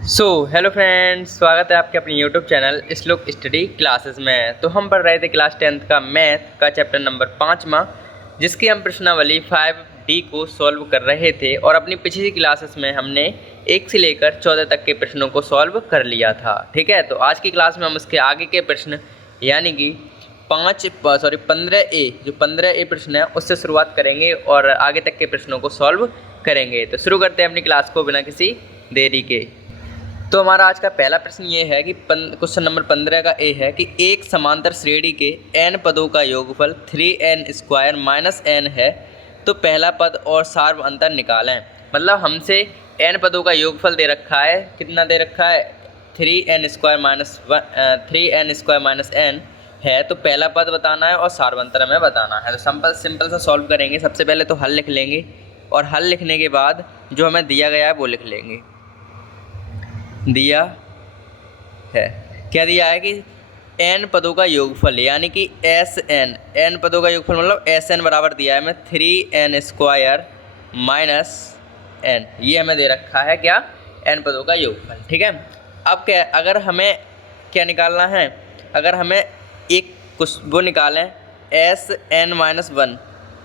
Hello friends, स्वागत है आपके अपने यूट्यूब चैनल श्लोक स्टडी क्लासेस में। तो हम पढ़ रहे थे क्लास 10th का मैथ का चैप्टर नंबर 5वां, जिसकी हम प्रश्नावली 5D को सॉल्व कर रहे थे। और अपनी पिछली क्लासेस में हमने 1 से लेकर 14 तक के प्रश्नों को सॉल्व कर लिया था। ठीक है, तो आज की क्लास में हम उसके आगे के प्रश्न यानी कि 15A, जो 15A प्रश्न है उससे शुरुआत करेंगे और आगे तक के प्रश्नों को सॉल्व करेंगे। तो शुरू करते हैं अपनी क्लास को बिना किसी देरी के। तो हमारा आज का पहला प्रश्न ये है कि क्वेश्चन नंबर 15 का ए है कि एक समांतर श्रेणी के n पदों का योगफल 3n² माइनस n है, तो पहला पद और सार्व अंतर निकालें। मतलब हमसे n पदों का योगफल दे रखा है, कितना दे रखा है 3n² माइनस n है, तो पहला पद बताना है और सार्व अंतर हमें बताना है। तो सिंपल सा सॉल्व करेंगे। सबसे पहले तो हल लिख लेंगे और हल लिखने के बाद जो हमें दिया गया है वो लिख लेंगे। दिया है, क्या दिया है कि n पदों का योगफल यानी कि n पदों का योगफल मतलब Sn बराबर दिया है हमें 3n² माइनस n। ये हमें दे रखा है क्या, n पदों का योगफल। ठीक है, अब क्या अगर हमें क्या निकालना है, अगर हमें एक कुछ वो निकालें Sn-1,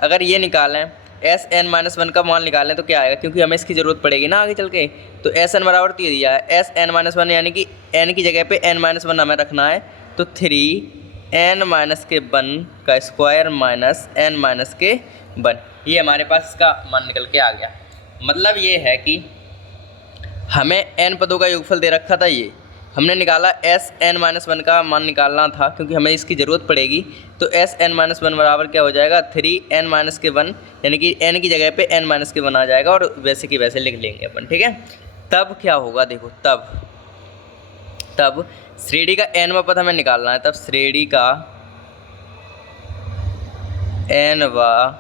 अगर ये निकालें Sn-1 का मान निकालें तो क्या आएगा, क्योंकि हमें इसकी ज़रूरत पड़ेगी ना आगे चल के। तो Sn बराबर तो ये दिया है Sn-1 यानी कि n की जगह पे n-1 हमें रखना है, तो 3n-1 का स्क्वायर माइनस n-1, ये हमारे पास इसका मान निकल के आ गया। मतलब ये है कि हमें n पदों का योगफल दे रखा था, ये हमने निकाला Sn-1 का मान निकालना था क्योंकि हमें इसकी ज़रूरत पड़ेगी। तो Sn-1 बराबर क्या हो जाएगा 3n-1 यानी कि n की जगह पे n-1 आ जाएगा और वैसे की वैसे लिख लेंगे अपन। ठीक है, तब क्या होगा देखो, तब श्रेणी का nवां पद हमें निकालना है। तब श्रेणी का nवां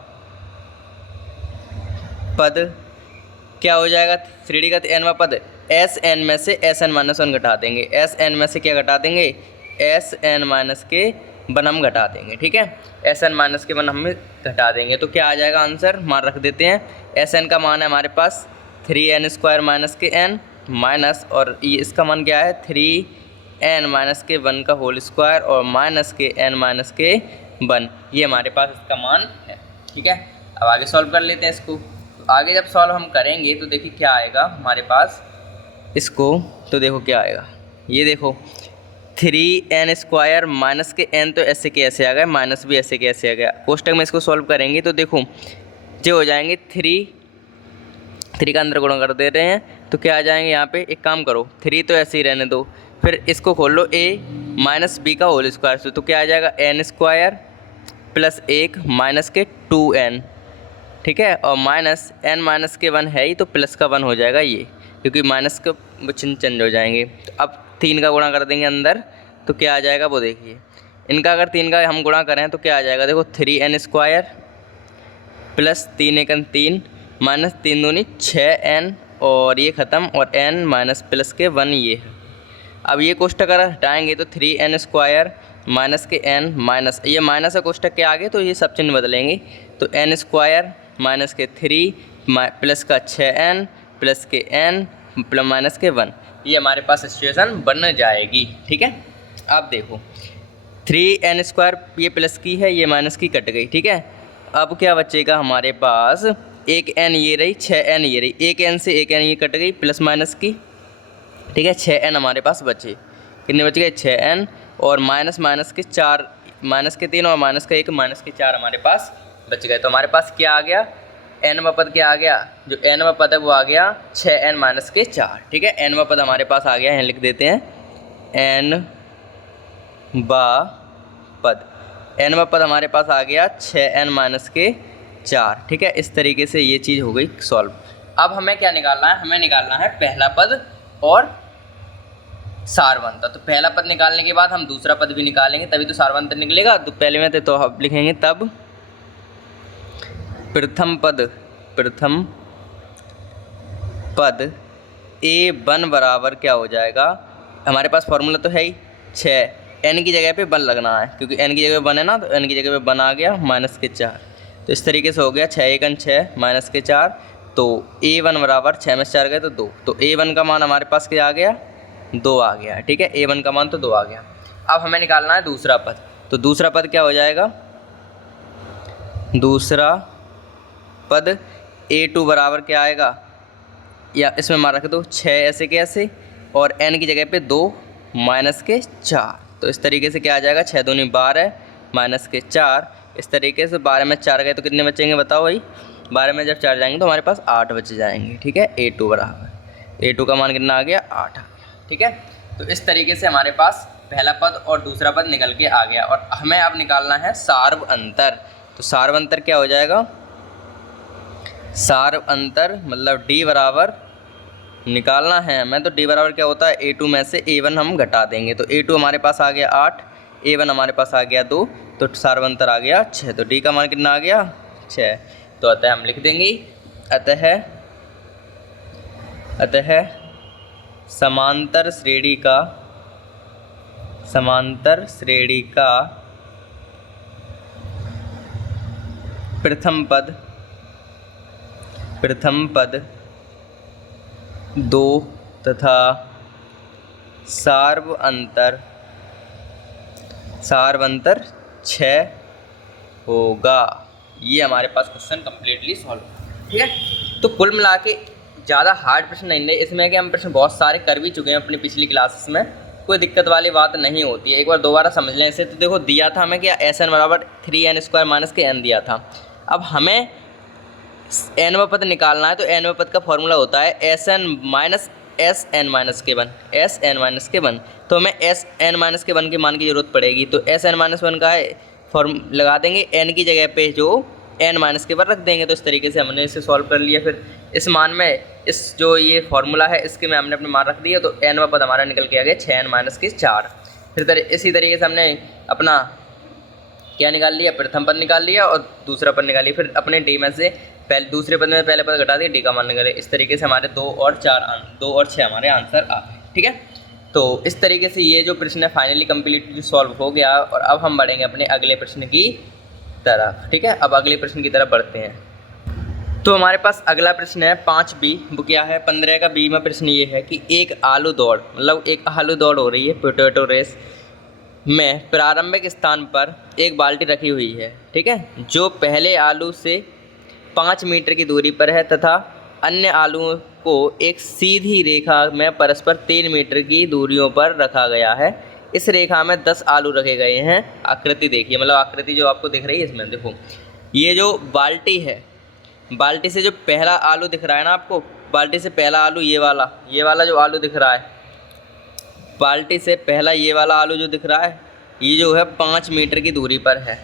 पद क्या हो जाएगा, श्रेणी का nवां पद Sn में से Sn-1 घटा देंगे। Sn में से क्या घटा देंगे, Sn-1 हम घटा देंगे। ठीक है, Sn-1 हम घटा देंगे तो क्या आ जाएगा आंसर, मान रख देते हैं। Sn का मान है हमारे पास 3n² माइनस के n माइनस, और ये इसका मान क्या है 3n-1 का होल स्क्वायर और माइनस के n-1, ये हमारे पास इसका मान है। ठीक है, अब आगे सॉल्व कर लेते हैं इसको। तो आगे जब सॉल्व हम करेंगे तो देखिए क्या आएगा हमारे पास इसको, तो देखो क्या आएगा, ये देखो 3n² माइनस के n, तो ऐसे के ऐसे आ गए, माइनस भी ऐसे के ऐसे आ गया। कोष्टक में इसको सॉल्व करेंगे तो देखो जो हो जाएंगे 3 का अंदर गुणा कर दे रहे हैं तो क्या आ जाएंगे यहाँ पे, एक काम करो 3 तो ऐसे ही रहने दो, फिर इसको खोल लो a माइनस b का होल स्क्वायर से, तो क्या आ जाएगा n² प्लस 1 माइनस के 2n। ठीक है, और माइनस n-1 है ही तो प्लस का 1 हो जाएगा ये, क्योंकि माइनस का चिन्ह चेंज हो जाएंगे। तो अब 3 का गुणा कर देंगे अंदर तो क्या आ जाएगा वो देखिए, इनका अगर 3 का हम गुणा करें तो क्या आ जाएगा देखो 3n² प्लस 3 1 3 माइनस 3 दूनी 6n, और ये ख़त्म और n माइनस प्लस के 1 ये है। अब ये कोष्टक अगर हटाएंगे तो 3n² माइनस के n माइनस, ये माइनस है कोष्टक के आगे तो ये सब चिन्ह बदलेंगे, तो n² माइनस के 3 प्लस का 6n प्लस के n प्लस माइनस के 1, ये हमारे पास सिचुएशन बन जाएगी। ठीक है, अब देखो 3n² ये प्लस की है, ये माइनस की कट गई। ठीक है, अब क्या बचेगा हमारे पास, एक n ये रही, 6n ये रही, एक n से एक n ये कट गई प्लस माइनस की। ठीक है, 6n हमारे पास बचे, कितने बच गए 6n, और माइनस के 4, माइनस के 3 और माइनस का 1 माइनस के 4 हमारे पास बच गए। तो हमारे पास क्या आ गया, nवां पद क्या आ गया, जो nवां पद है वो आ गया 6n माइनस के 4। ठीक है, nवां पद हमारे पास आ गया, यहाँ लिख देते हैं nवां पद हमारे पास आ गया 6n माइनस के 4। ठीक है, इस तरीके से ये चीज़ हो गई सॉल्व। अब हमें क्या निकालना है, हमें निकालना है पहला पद और सारवंतर। तो पहला पद निकालने के बाद हम दूसरा पद भी निकालेंगे, तभी तो सारवंतर निकलेगा। तो पहले में तो हम लिखेंगे तब प्रथम पद a1 बराबर क्या हो जाएगा, हमारे पास फॉर्मूला तो है ही 6, n की जगह पे 1 लगना है, क्योंकि n की जगह पे 1 है ना, तो n की जगह पे 1 आ गया माइनस के 4। तो इस तरीके से हो गया 6 1 6 माइनस के 4 तो A1 बराबर 6 में से 4 गए तो 2, तो A1 का मान हमारे पास क्या आ गया, 2 आ गया, ठीक है। A1 का मान तो 2 आ गया। अब हमें निकालना है दूसरा पद, तो दूसरा पद क्या हो जाएगा, दूसरा पद A2 बराबर क्या आएगा, या इसमें मान रख दो 6 ऐसे के ऐसे, और n की जगह पे 2 माइनस के 4, तो इस तरीके से क्या आ जाएगा, 6 दूनी 12 माइनस के 4, इस तरीके से 12 में 4 गए तो कितने बचेंगे बताओ भाई, 12 में जब 4 जाएंगे तो हमारे पास 8 बच जाएंगे, ठीक है। A2 बराबर, A2 का मान कितना आ गया, 8 आ गया, ठीक है। तो इस तरीके से हमारे पास पहला पद और दूसरा पद निकल के आ गया, और हमें अब निकालना है सार्व अंतर। तो सार्व अंतर क्या हो जाएगा, सार्व अंतर मतलब D बराबर निकालना है हमें, तो D बराबर क्या होता है, A2 में से A1 हम घटा देंगे, तो A2 हमारे पास आ गया 8, A1 हमारे पास आ गया 2, तो सार्व अंतर आ गया 6, तो D का मान कितना आ गया, 6। तो अतः हम लिख देंगे, अतः समांतर श्रेणी का प्रथम पद 2 तथा सार्व अंतर 6 होगा। ये हमारे पास क्वेश्चन कम्प्लीटली सॉल्व, ठीक है। तो कुल मिला के ज़्यादा हार्ड प्रश्न नहीं है इसमें, कि हम प्रश्न बहुत सारे कर भी चुके हैं अपनी पिछली क्लासेस में, कोई दिक्कत वाली बात नहीं होती है। एक बार दोबारा समझ लें इसे। तो देखो दिया था हमें क्या, SN बराबर 3n² माइनस के n दिया था। अब हमें nवां पद निकालना है, तो nवें पद का फॉर्मूला होता है SN माइनस SN माइनस के 1, SN माइनस के 1। तो हमें SN माइनस के 1 के मान की ज़रूरत पड़ेगी, तो SN माइनस 1 का फॉर्म लगा देंगे, n की जगह पे जो n माइनस के 1 रख देंगे। तो इस तरीके से हमने इसे सॉल्व कर लिया। फिर इस मान में इस जो ये फार्मूला है इसके में हमने अपने मान रख दिया, तो nवां पद हमारा निकल के आ गया 6n माइनस के 4। फिर इसी तरीके से हमने अपना क्या निकाल लिया, प्रथम पद निकाल लिया और दूसरा पद निकाल लिया। फिर अपने D में से दूसरे पद में पहले पद घटा दिया, D का मान निकाले। इस तरीके से हमारे 2 और 6 हमारे आंसर आ गए, ठीक है। तो इस तरीके से ये जो प्रश्न है फाइनली कम्प्लीटली सॉल्व हो गया, और अब हम बढ़ेंगे अपने अगले प्रश्न की तरफ, ठीक है। अब अगले प्रश्न की तरफ बढ़ते हैं। तो हमारे पास अगला प्रश्न है 5B, वो क्या है, 15 का B में प्रश्न ये है कि एक आलू दौड़, मतलब एक आलू दौड़ हो रही है, पोटैटो रेस में प्रारंभिक स्थान पर एक बाल्टी रखी हुई है, ठीक है, जो पहले आलू से 5 मीटर की दूरी पर है तथा अन्य आलूओं को एक सीधी रेखा में परस्पर 3 मीटर की दूरियों पर रखा गया है। इस रेखा में 10 आलू रखे गए हैं। आकृति देखिए, मतलब आकृति जो आपको दिख रही है इसमें देखो, ये जो बाल्टी है, बाल्टी से जो पहला आलू दिख रहा है ना आपको, बाल्टी से पहला आलू ये वाला जो आलू दिख रहा है, बाल्टी से पहला ये वाला आलू जो दिख रहा है, ये जो है 5 मीटर की दूरी पर है।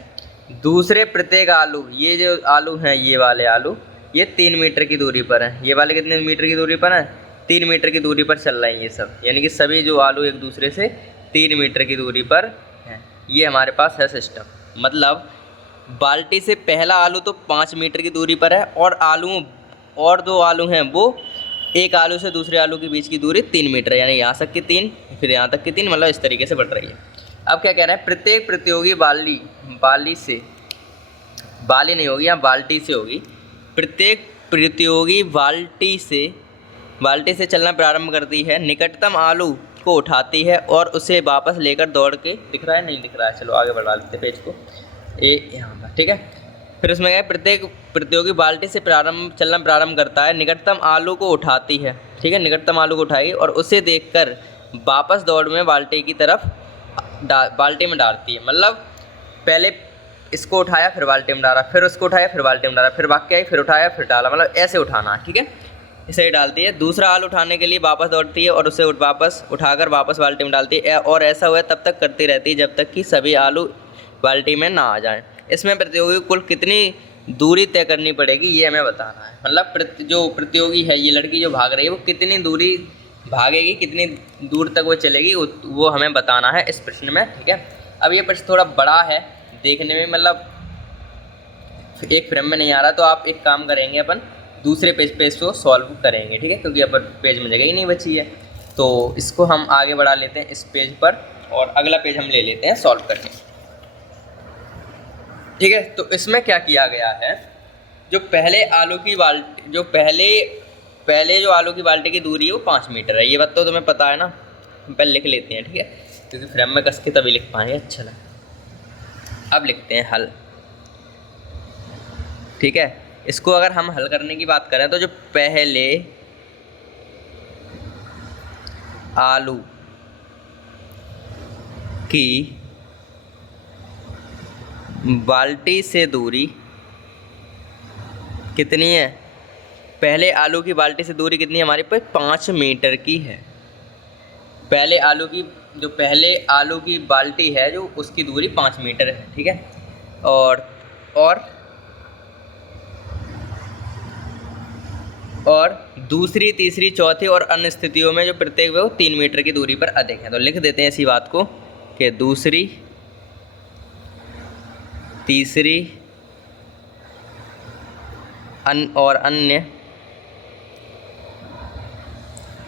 दूसरे प्रत्येक आलू, ये जो आलू हैं, ये वाले आलू, ये 3 मीटर की दूरी पर हैं। ये वाले कितने मीटर की दूरी पर हैं, 3 मीटर की दूरी पर चल रहे हैं ये सब, यानी कि सभी जो आलू एक दूसरे से 3 मीटर की दूरी पर हैं। ये हमारे पास है सिस्टम, मतलब बाल्टी से पहला आलू तो 5 मीटर की दूरी पर है, और 2 आलू हैं वो एक आलू से दूसरे आलू के बीच की दूरी 3 मीटर है, यानी यहाँ तक की 3, फिर यहाँ तक की 3, मतलब इस तरीके से बढ़ रही है। अब क्या कह रहे हैं, प्रत्येक प्रतियोगी बाली नहीं होगी, यहाँ बाल्टी से होगी। प्रत्येक प्रतियोगी बाल्टी से चलना प्रारंभ करती है, निकटतम आलू को उठाती है और उसे वापस लेकर दौड़ के, दिख रहा है नहीं दिख रहा है, चलो आगे बढ़ा लेते पेज को, यहाँ पर, ठीक है। फिर उसमें क्या, प्रत्येक प्रतियोगी बाल्टी से चलना प्रारंभ करता है, निकटतम आलू को उठाती है, ठीक है, निकटतम आलू को उठाएगी और उसे देखकर वापस दौड़ में बाल्टी की तरफ बाल्टी में डालती है। मतलब पहले इसको उठाया फिर बाल्टी में डाला, फिर उसको उठाया फिर बाल्टी में डाला, फिर वाक्य आई फिर उठाया फिर डाला, मतलब ऐसे उठाना है, ठीक है, इसे ही डालती है। दूसरा आलू उठाने के लिए वापस दौड़ती है और उसे वापस उठाकर वापस बाल्टी में डालती है, और ऐसा हुआ तब तक करती रहती है जब तक कि सभी आलू बाल्टी में ना आ जाएं। इसमें प्रतियोगी कुल कितनी दूरी तय करनी पड़ेगी ये हमें बताना है। मतलब जो प्रतियोगी है, ये लड़की जो भाग रही है, वो कितनी दूरी भागेगी, कितनी दूर तक वो चलेगी, वो हमें बताना है इस प्रश्न में, ठीक है। अब ये प्रश्न थोड़ा बड़ा है देखने में, मतलब एक फ्रेम में नहीं आ रहा, तो आप एक काम करेंगे, अपन दूसरे पेज पे इसको सॉल्व करेंगे, ठीक है, क्योंकि अपन पेज में जगह ही नहीं बची है। तो इसको हम आगे बढ़ा लेते हैं इस पेज पर, और अगला पेज हम ले लेते हैं सॉल्व करने, ठीक है। तो इसमें क्या किया गया है, जो पहले आलू की बाल्टी पहले जो आलू की बाल्टी की दूरी है वो 5 मीटर है। ये बात तो तुम्हें पता है ना, पहले लिख लेते हैं, ठीक है, क्योंकि फ्रेम में कस के तभी लिख पाएंगे, अच्छा लगा। अब लिखते हैं हल, ठीक है। इसको अगर हम हल करने की बात करें तो जो पहले आलू की बाल्टी से दूरी कितनी है, पहले आलू की बाल्टी से दूरी कितनी है हमारे पास, 5 मीटर की है। पहले आलू की बाल्टी है जो उसकी दूरी 5 मीटर है, ठीक है। और दूसरी, तीसरी, चौथी और अन्य स्थितियों में जो प्रत्येक वो 3 मीटर की दूरी पर अधिक है। तो लिख देते हैं इसी बात को कि दूसरी, तीसरी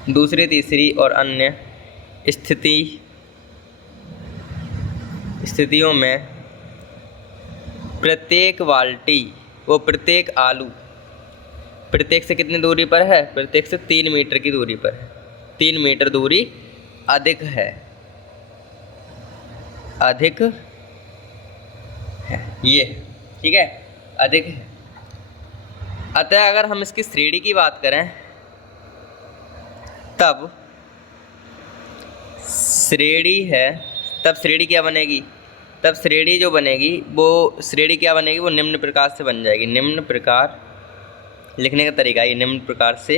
दूसरी, तीसरी और अन्य स्थितियों में प्रत्येक बाल्टी वो प्रत्येक आलू प्रत्येक से कितनी दूरी पर है, प्रत्येक से 3 मीटर की दूरी पर है। 3 मीटर दूरी अधिक है ये, ठीक है, अधिक है। अतः अगर हम इसकी श्रेणी की बात करें तब श्रेणी क्या बनेगी, तब श्रेणी जो बनेगी वो वो निम्न प्रकार से बन जाएगी। निम्न प्रकार लिखने का तरीका ये निम्न प्रकार से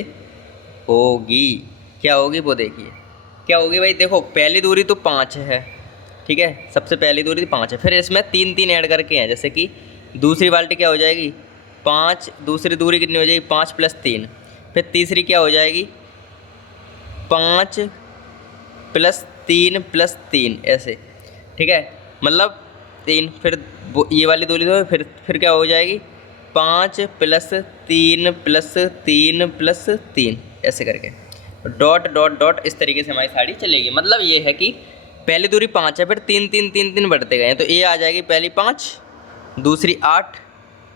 होगी। क्या होगी वो देखिए, क्या होगी भाई, देखो पहली दूरी तो 5 है, ठीक है, सबसे पहली दूरी 5 है, फिर इसमें 3 ऐड करके हैं, जैसे कि दूसरी बाल्टी क्या हो जाएगी 5, दूसरी दूरी कितनी हो जाएगी 5 + 3, फिर तीसरी क्या हो जाएगी 5 + 3 + 3 ऐसे, ठीक है, मतलब 3, फिर ये वाली दूरी तो फिर क्या हो जाएगी 5 + 3 + 3 + 3 ऐसे करके डॉट डॉट डॉट इस तरीके से हमारी साड़ी चलेगी। मतलब ये है कि पहली दूरी 5 है, फिर 3 3 3 3 बढ़ते गए हैं, तो ये आ जाएगी पहली 5, दूसरी 8,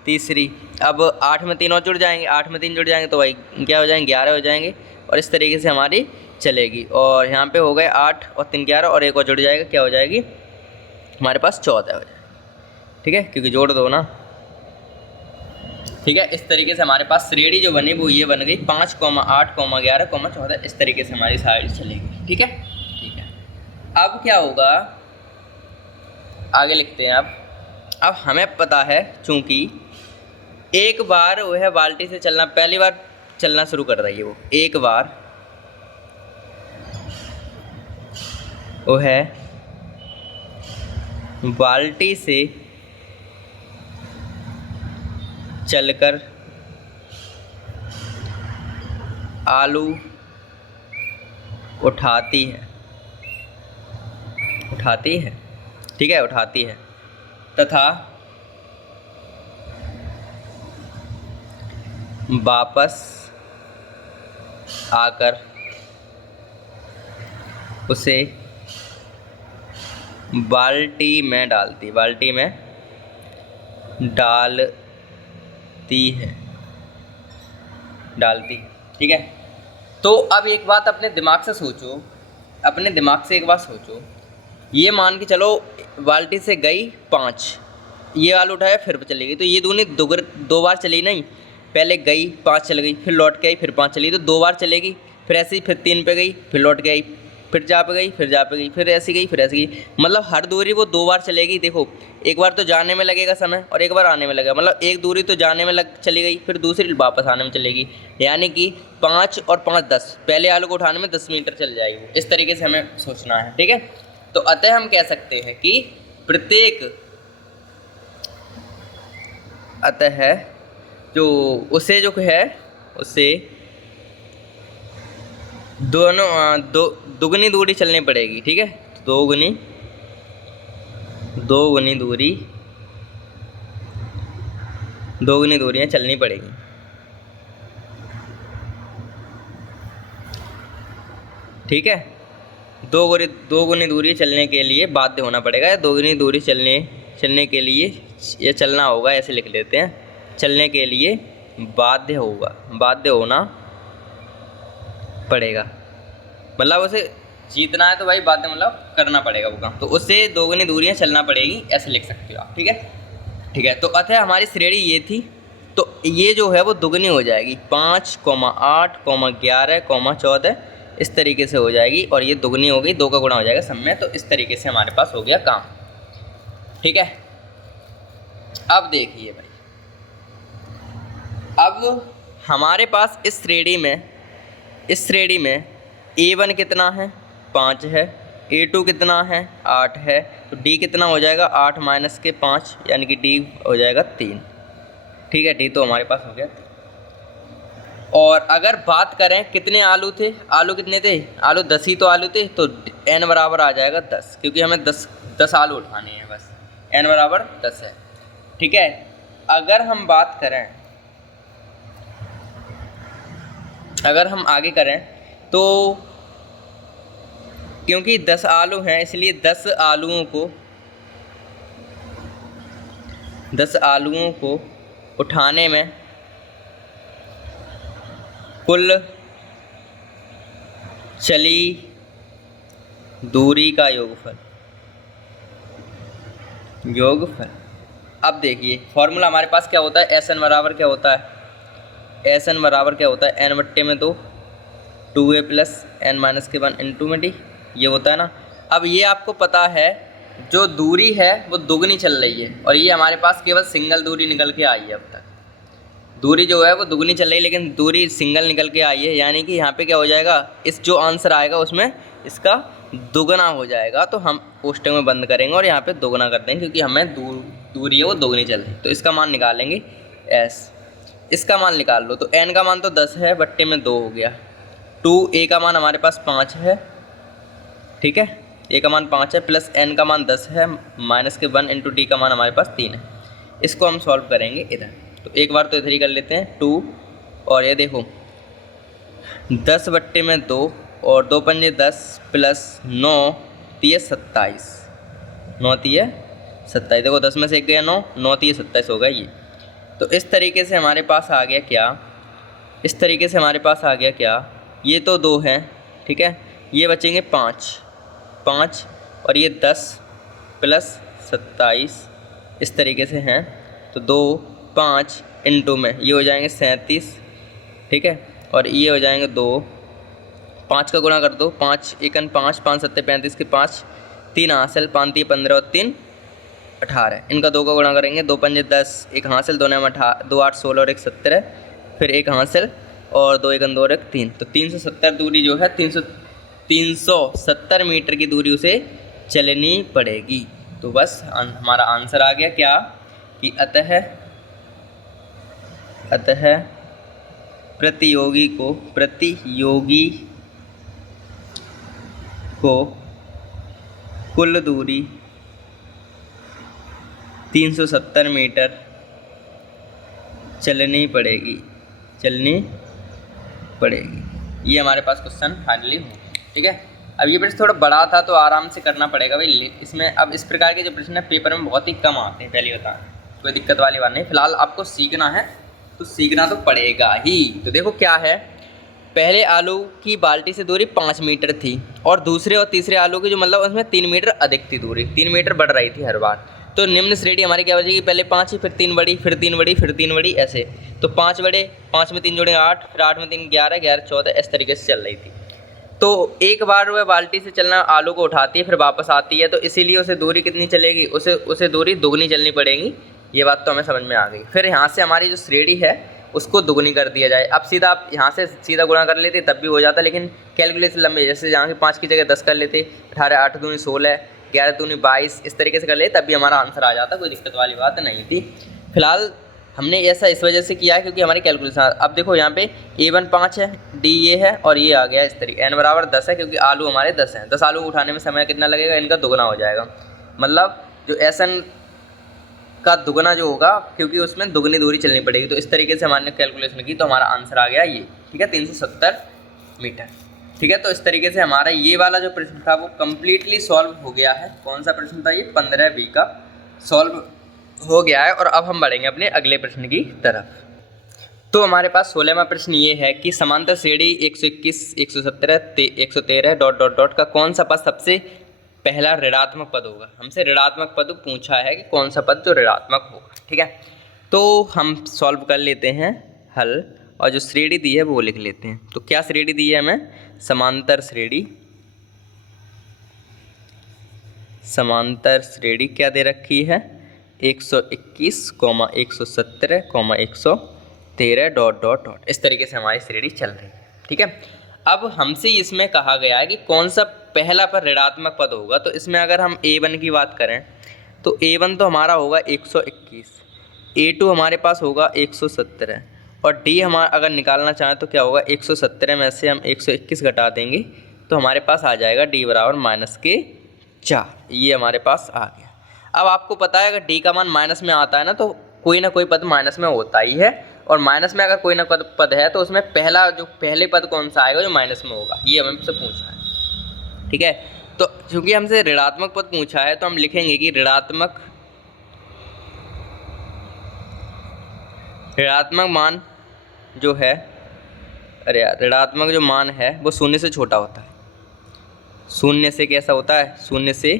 तीसरी, अब 8 में 3 और जुड़ जाएंगे, 8 में 3 जुड़ जाएंगे तो भाई क्या हो जाएंगे 11 हो जाएंगे, और इस तरीके से हमारी चलेगी। और यहाँ पे हो गए 8 और 3 11 और एक और जुड़ जाएगा, क्या हो जाएगी हमारे पास 14 हो जाएगी, ठीक है, क्योंकि जोड़ दो ना, ठीक है। इस तरीके से हमारे पास श्रेणी जो बनी वो ये बन गई 5, 8, 11, 14, इस तरीके से हमारी साइड चलेगी, ठीक है, ठीक है। अब क्या होगा, आगे लिखते हैं। अब हमें पता है चूँकि एक बार वह बाल्टी से चलना, पहली बार चलना शुरू कर रही है वो, एक बार वह बाल्टी से चलकर आलू उठाती है, ठीक है, उठाती है, तथा वापस आकर उसे बाल्टी में डालती है, ठीक है। तो अब एक बात अपने दिमाग से एक बात सोचो, ये मान के चलो बाल्टी से गई 5, ये आलू उठाया फिर चली गई, तो ये दो बार चली नहीं, पहले गई 5 चल गई, फिर लौट के आई, फिर 5 चली, तो 2 बार चलेगी, फिर ऐसे ही फिर 3 पे गई, फिर लौट के आई, फिर जा पे गई, फिर ऐसी गई, फिर ऐसी गई, मतलब हर दूरी वो 2 बार चलेगी। देखो एक बार तो जाने में लगेगा समय और एक बार आने में लगेगा, मतलब एक दूरी तो जाने में चली गई, फिर दूसरी वापस आने में चलेगी, यानी कि 5 और 5 10, पहले आलू को उठाने में 10 मीटर चल जाएगी। इस तरीके से हमें सोचना है, ठीक है। तो अतः हम कह सकते हैं कि उसे दुगनी दूरी चलनी पड़ेगी, ठीक है, दोगुनी दूरियां चलनी पड़ेगी, ठीक है। दोगुनी दूरी चलने के लिए बाध्य होना पड़ेगा, दोगुनी दूरी चलने के लिए ये चलना होगा, ऐसे लिख लेते हैं। चलने के लिए बाध्य होना पड़ेगा। मतलब उसे जीतना है तो भाई बाध्य मतलब करना पड़ेगा वो काम, तो उससे दोगुनी दूरियां चलना पड़ेगी, ऐसे लिख सकते हो आप। ठीक है। तो अतः हमारी श्रेणी ये थी, तो ये जो है वो दुगनी हो जाएगी 5, 8, 11, 14 इस तरीके से हो जाएगी, और ये दुगनी हो गई, 2 का गुणा हो जाएगा सब में। तो इस तरीके से हमारे पास हो गया काम। ठीक है। अब देखिए भाई, अब हमारे पास इस श्रेणी में A1 कितना है 5 है, A2 कितना है 8 है, तो D कितना हो जाएगा 8 माइनस के 5 यानी कि D हो जाएगा 3। ठीक है, D तो हमारे पास हो गया। और अगर बात करें कितने आलू थे, आलू कितने थे, आलू 10 ही तो आलू थे, तो n बराबर आ जाएगा 10, क्योंकि हमें 10 आलू उठाने हैं बस, n बराबर 10 है। ठीक है। अगर हम बात करें, अगर हम आगे करें तो क्योंकि 10 आलू हैं इसलिए 10 आलूओं को उठाने में कुल चली दूरी का योगफल। अब देखिए फॉर्मूला हमारे पास क्या होता है, SN बराबर क्या होता है, SN बराबर क्या होता है, n/2 2a plus n minus के 1 इंटू में d, ये होता है ना। अब ये आपको पता है जो दूरी है वो दुगनी चल रही है, और ये हमारे पास केवल सिंगल दूरी निकल के आई है। अब तक दूरी जो है वो दुगनी चल रही है, लेकिन दूरी सिंगल निकल के आई है, यानी कि यहाँ पे क्या हो जाएगा, इस जो आंसर आएगा उसमें इसका दुगना हो जाएगा। तो हम कोष्टक में बंद करेंगे और यहाँ पे दुगना कर देंगे, क्योंकि हमें दूरी है वो दुगनी चल रही है। तो इसका मान निकालेंगे s, इसका मान निकाल लो। तो n का मान तो 10 है, बट्टे में 2 हो गया। 2a का मान हमारे पास 5 है। ठीक है, a का मान 5 है, प्लस n का मान 10 है, माइनस के 1 इंटू d का मान हमारे पास 3 है। इसको हम सॉल्व करेंगे इधर। तो एक बार तो इधर ही कर लेते हैं 2, और ये देखो 10 बट्टे में 2 और 2 पंजे 10 प्लस 9 तिये 27, 9 तिये 27। देखो 10 में से 1 गया 9, 9 तिये 27 होगा ये। तो इस तरीके से हमारे पास आ गया क्या, इस तरीके से हमारे पास आ गया क्या, ये तो 2 हैं। ठीक है, ये बचेंगे 5 और ये 10 प्लस 27 इस तरीके से हैं। तो 2 5 इंटू में ये हो जाएंगे 37। ठीक है, और ये हो जाएंगे 2, 5 का गुणा कर दो, 5 एकन 5, 5 सत्ते 35 के 5, 3 हासिल, 5 3 15 और 3 18। इनका 2 का गुणा करेंगे, 2 पंजे 10, 1 हासिल, 2 9 18, 2 8 16 और 1 17, फिर 1 हासिल और 2 एकन 2 और 1 3। तो 370 दूरी जो है 370 मीटर की दूरी उसे चलनी पड़ेगी। तो बस हमारा आंसर आ गया क्या, कि अतः प्रतियोगी को कुल दूरी 370 मीटर चलनी पड़ेगी। ये हमारे पास क्वेश्चन फाइनली हो। ठीक है, अब ये प्रश्न थोड़ा बड़ा था तो आराम से करना पड़ेगा भाई इसमें। अब इस प्रकार के जो प्रश्न है पेपर में बहुत ही कम आते हैं, पहले बताएं, कोई दिक्कत वाली बात नहीं। फिलहाल आपको सीखना है तो सीखना तो पड़ेगा ही। तो देखो क्या है, पहले आलू की बाल्टी से दूरी 5 मीटर थी, और दूसरे और तीसरे आलू की जो मतलब उसमें 3 मीटर अधिक थी दूरी, 3 मीटर बढ़ रही थी हर बार। तो निम्न श्रेणी हमारी क्या बचेगी, पहले 5 ही, फिर 3 बड़ी, फिर 3 बड़ी, फिर 3 बड़ी, ऐसे। तो 5 बड़े, 5 में 3 जोड़े 8, फिर 8 में 3 11, 11 14 इस तरीके से चल रही थी। तो एक बार वह बाल्टी से चलना आलू को उठाती है फिर वापस आती है, तो इसीलिए उसे दूरी कितनी चलेगी, उसे दूरी दुगनी चलनी पड़ेगी। ये बात तो हमें समझ में आ गई। फिर यहाँ से हमारी जो श्रेणी है उसको दुगनी कर दिया जाए। अब सीधा आप यहाँ से सीधा गुणा कर लेते तब भी हो जाता, लेकिन कैलकुलेशन लंबी, जैसे यहाँ की 5 की जगह 10 कर लेते, 18 8 दूनी 16, 11 दूनी 22 इस तरीके से कर लेते तब भी हमारा आंसर आ जाता, कोई दिक्कत वाली बात नहीं थी। फिलहाल हमने ऐसा इस वजह से किया है क्योंकि हमारी कैलकुलेशन। अब देखो यहाँ पे A1 5 है, D ये है और ये आ गया इस तरीके, n बराबर 10 है क्योंकि आलू हमारे 10 हैं। 10 आलू उठाने में समय कितना लगेगा, इनका दुगना हो जाएगा, मतलब जो SN का दुगना जो होगा, क्योंकि उसमें दुगनी दूरी चलनी पड़ेगी। तो इस तरीके से हमने कैलकुलेशन की तो हमारा आंसर आ गया ये। ठीक है, 370 मीटर। ठीक है, तो इस तरीके से हमारा ये वाला जो प्रश्न था वो कम्प्लीटली सॉल्व हो गया है। कौन सा प्रश्न था ये, 15B का सॉल्व हो गया है और अब हम बढ़ेंगे अपने अगले प्रश्न की तरफ। तो हमारे पास 16वां प्रश्न ये है कि समांतर श्रेणी 121, 117, 113 डॉट डॉट डॉट का कौन सा पद सबसे पहला ऋणात्मक पद होगा। हमसे ऋणात्मक पद पूछा है कि कौन सा पद जो ऋणात्मक होगा। ठीक है, तो हम सॉल्व कर लेते हैं हल, और जो श्रेणी दी है वो लिख लेते हैं। तो क्या श्रेणी दी है हमें, समांतर श्रेणी, समांतर श्रेणी क्या दे रखी है, 121, 117, 113 डॉट डॉट डॉट, इस तरीके से हमारी श्रेणी चल रही है। ठीक है, अब हमसे इसमें कहा गया है कि कौन सा पहला पर ऋणात्मक पद होगा। तो इसमें अगर हम a1 की बात करें तो a1 तो हमारा होगा 121, a2 हमारे पास होगा 117, और d हमारा अगर निकालना चाहें तो क्या होगा, 117 में से हम 121 घटा देंगे तो हमारे पास आ जाएगा d बराबर -4। ये हमारे पास आ गया। अब आपको पता है अगर d का मान माइनस में आता है ना तो कोई ना कोई पद माइनस में होता ही है, और माइनस में अगर कोई ना पद है तो उसमें पहले पद कौन सा आएगा जो माइनस में होगा, ये हमें से पूछा है। ठीक है, तो चूंकि हमसे ऋणात्मक पद पूछा है तो हम लिखेंगे कि ऋणात्मक मान जो है, अरे यार, ऋणात्मक जो मान है वो शून्य से छोटा होता है। शून्य से कैसा होता है, शून्य से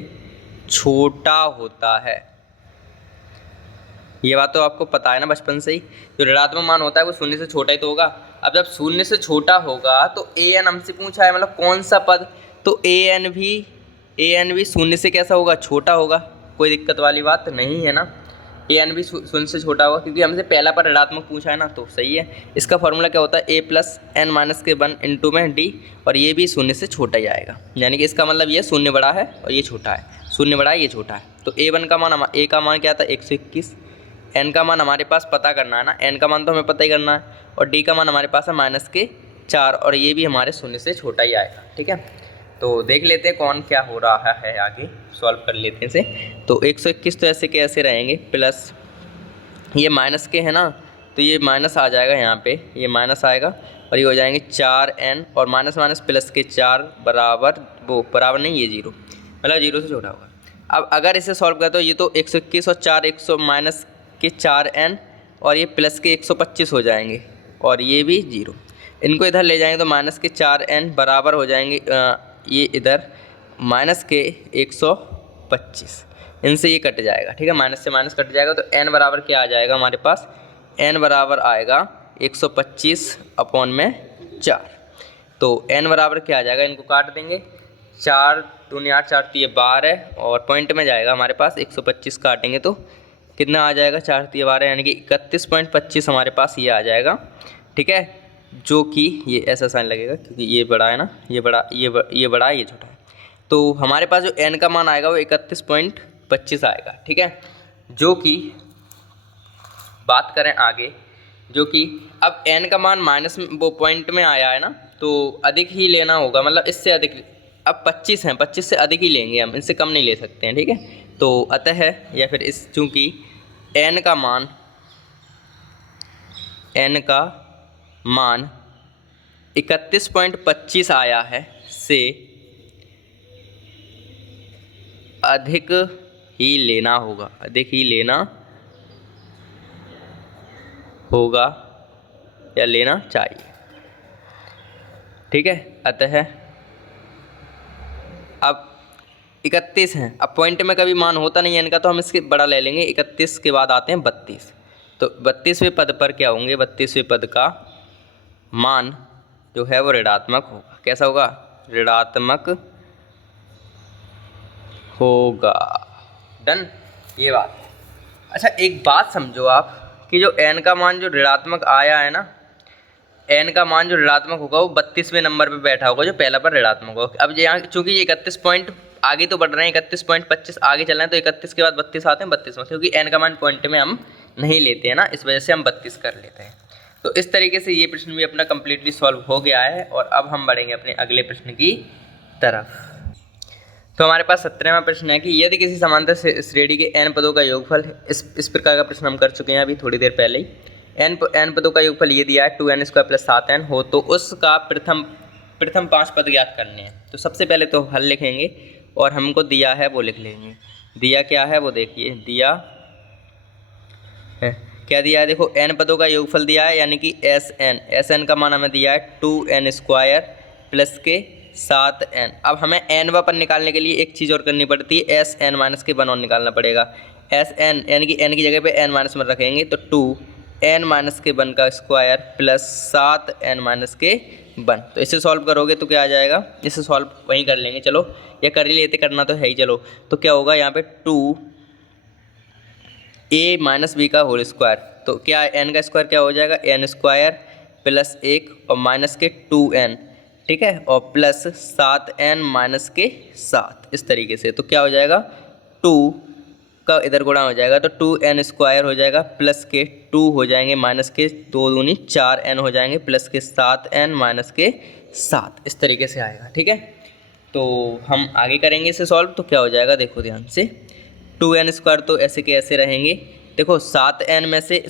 छोटा होता है। ये बात तो आपको पता है ना बचपन से ही, जो ऋणात्मक मान होता है वो शून्य से छोटा ही तो होगा। अब जब शून्य से छोटा होगा तो an हमसे पूछा है, मतलब कौन सा पद, तो an भी शून्य से कैसा होगा, छोटा होगा। कोई दिक्कत वाली बात नहीं है ना, an भी शून्य से छोटा होगा क्योंकि हमसे पहला पद ऋणात्मक पूछा है ना, तो सही है। इसका फॉर्मूला क्या होता है, a + n-1 इंटू में d, और ये भी शून्य से छोटा ही आएगा। यानी कि इसका मतलब ये शून्य बड़ा है और ये छोटा है, शून्य बड़ा है ये छोटा है। तो a1 का मान, a का मान क्या था 121, n का मान हमारे पास पता करना है ना, n का मान तो हमें पता ही करना है, और d का मान हमारे पास है -4, और ये भी हमारे शून्य से छोटा ही आएगा। ठीक है, तो देख लेते हैं कौन क्या हो रहा है, आगे सॉल्व कर लेते हैं इसे। तो 121 तो ऐसे के ऐसे रहेंगे, प्लस ये माइनस के है ना, तो ये माइनस आ जाएगा यहाँ पे, ये माइनस आएगा और ये हो जाएंगे 4n, और माइनस माइनस प्लस के 4 बराबर, वो बराबर नहीं, ये 0, मतलब 0 से छोटा होगा। अब अगर इसे सॉल्व करें तो ये तो 121 और 4 100 माइनस के 4n, और ये प्लस के 125 हो जाएंगे, और ये भी 0। इनको इधर ले जाएंगे तो माइनस के 4n बराबर हो जाएंगे ये इधर माइनस के 125, इनसे ये कट जाएगा। ठीक है, माइनस से माइनस कट जाएगा, तो n बराबर क्या आ जाएगा हमारे पास, n बराबर आएगा 125/4। तो n बराबर क्या आ जाएगा, इनको काट देंगे, 4 दूनी 8, 4 ये 12, और पॉइंट में जाएगा हमारे पास 125 काटेंगे तो कितना आ जाएगा, 4 12, यानी कि 31.25 हमारे पास ये आ जाएगा। ठीक है, जो कि ये ऐसा साइन लगेगा क्योंकि ये बड़ा है ना, ये बड़ा है, ये छोटा है। तो हमारे पास जो n का मान आएगा वो 31.25 आएगा। ठीक है, जो कि बात करें आगे, जो कि अब n का मान माइनस वो पॉइंट में आया है ना, तो अधिक ही लेना होगा, मतलब इससे अधिक। अब 25 हैं, 25 से अधिक ही लेंगे हम, इनसे कम नहीं ले सकते हैं। ठीक है, तो अतः या फिर इस चूँकि n का मान 31.25 आया है, से अधिक ही लेना होगा, अधिक ही लेना होगा या लेना चाहिए। ठीक है, अतः अब 31 हैं, अब पॉइंट में कभी मान होता नहीं है इनका, तो हम इसके बड़ा ले लेंगे। 31 के बाद आते हैं 32, तो 32वें पद पर क्या होंगे, 32वें पद का मान जो है वो ऋणात्मक होगा। कैसा होगा, ऋणात्मक होगा। डन, ये बात। अच्छा, एक बात समझो आप कि जो n का मान जो ऋणात्मक आया है ना, n का मान जो ऋणात्मक होगा वो 32वें नंबर पे बैठा होगा, जो पहला पर ऋणात्मक होगा। अब यहाँ चूंकि ये 31 पॉइंट आगे तो बढ़ रहे हैं, 31.25 आगे चल रहे हैं, तो 31 के बाद 32 आते हैं, 32 में, क्योंकि n का मान पॉइंट में हम नहीं लेते हैं ना, इस वजह से हम 32 कर लेते हैं। तो इस तरीके से ये प्रश्न भी अपना कम्प्लीटली सॉल्व हो गया है, और अब हम बढ़ेंगे अपने अगले प्रश्न की तरफ। तो हमारे पास 17वां प्रश्न है कि यदि किसी समांतर श्रेणी के n पदों का योगफल, इस प्रकार का प्रश्न हम कर चुके हैं अभी थोड़ी देर पहले ही। n पदों का योगफल ये दिया है 2n² + 7n हो, तो उसका प्रथम 5 पद ज्ञात करने हैं। तो सबसे पहले तो हल लिखेंगे और हमको दिया है वो लिख लेंगे। दिया क्या है वो देखिए, दिया क्या दिया है, देखो n पदों का योगफल दिया है, यानी कि Sn का मान हमें दिया है 2n² प्लस के 7n। अब हमें n व पद निकालने के लिए एक चीज़ और करनी पड़ती है, Sn माइनस के 1 और निकालना पड़ेगा। Sn यानी कि n की जगह पे n माइनस 1 रखेंगे तो 2n माइनस के 1 का स्क्वायर प्लस 7n माइनस के 1। तो इसे सॉल्व करोगे तो क्या आ जाएगा, इसे सॉल्व वहीं कर लेंगे, चलो या कर ही लेते, करना तो है ही। चलो तो क्या होगा यहाँ पे 2a माइनस बी का होल स्क्वायर, तो क्या n का स्क्वायर क्या हो जाएगा, n² प्लस 1 और माइनस के 2n, ठीक है, और प्लस 7n माइनस के 7, इस तरीके से। तो क्या हो जाएगा, 2 का इधर गुणा हो जाएगा तो 2n² हो जाएगा प्लस के 2 हो जाएंगे माइनस के 2 दूनी 4n हो जाएंगे प्लस के 7n माइनस के 7, इस तरीके से आएगा, ठीक है। तो हम आगे करेंगे इसे सॉल्व, तो क्या हो जाएगा देखो ध्यान से, 2n² तो ऐसे के ऐसे रहेंगे, देखो 7n में से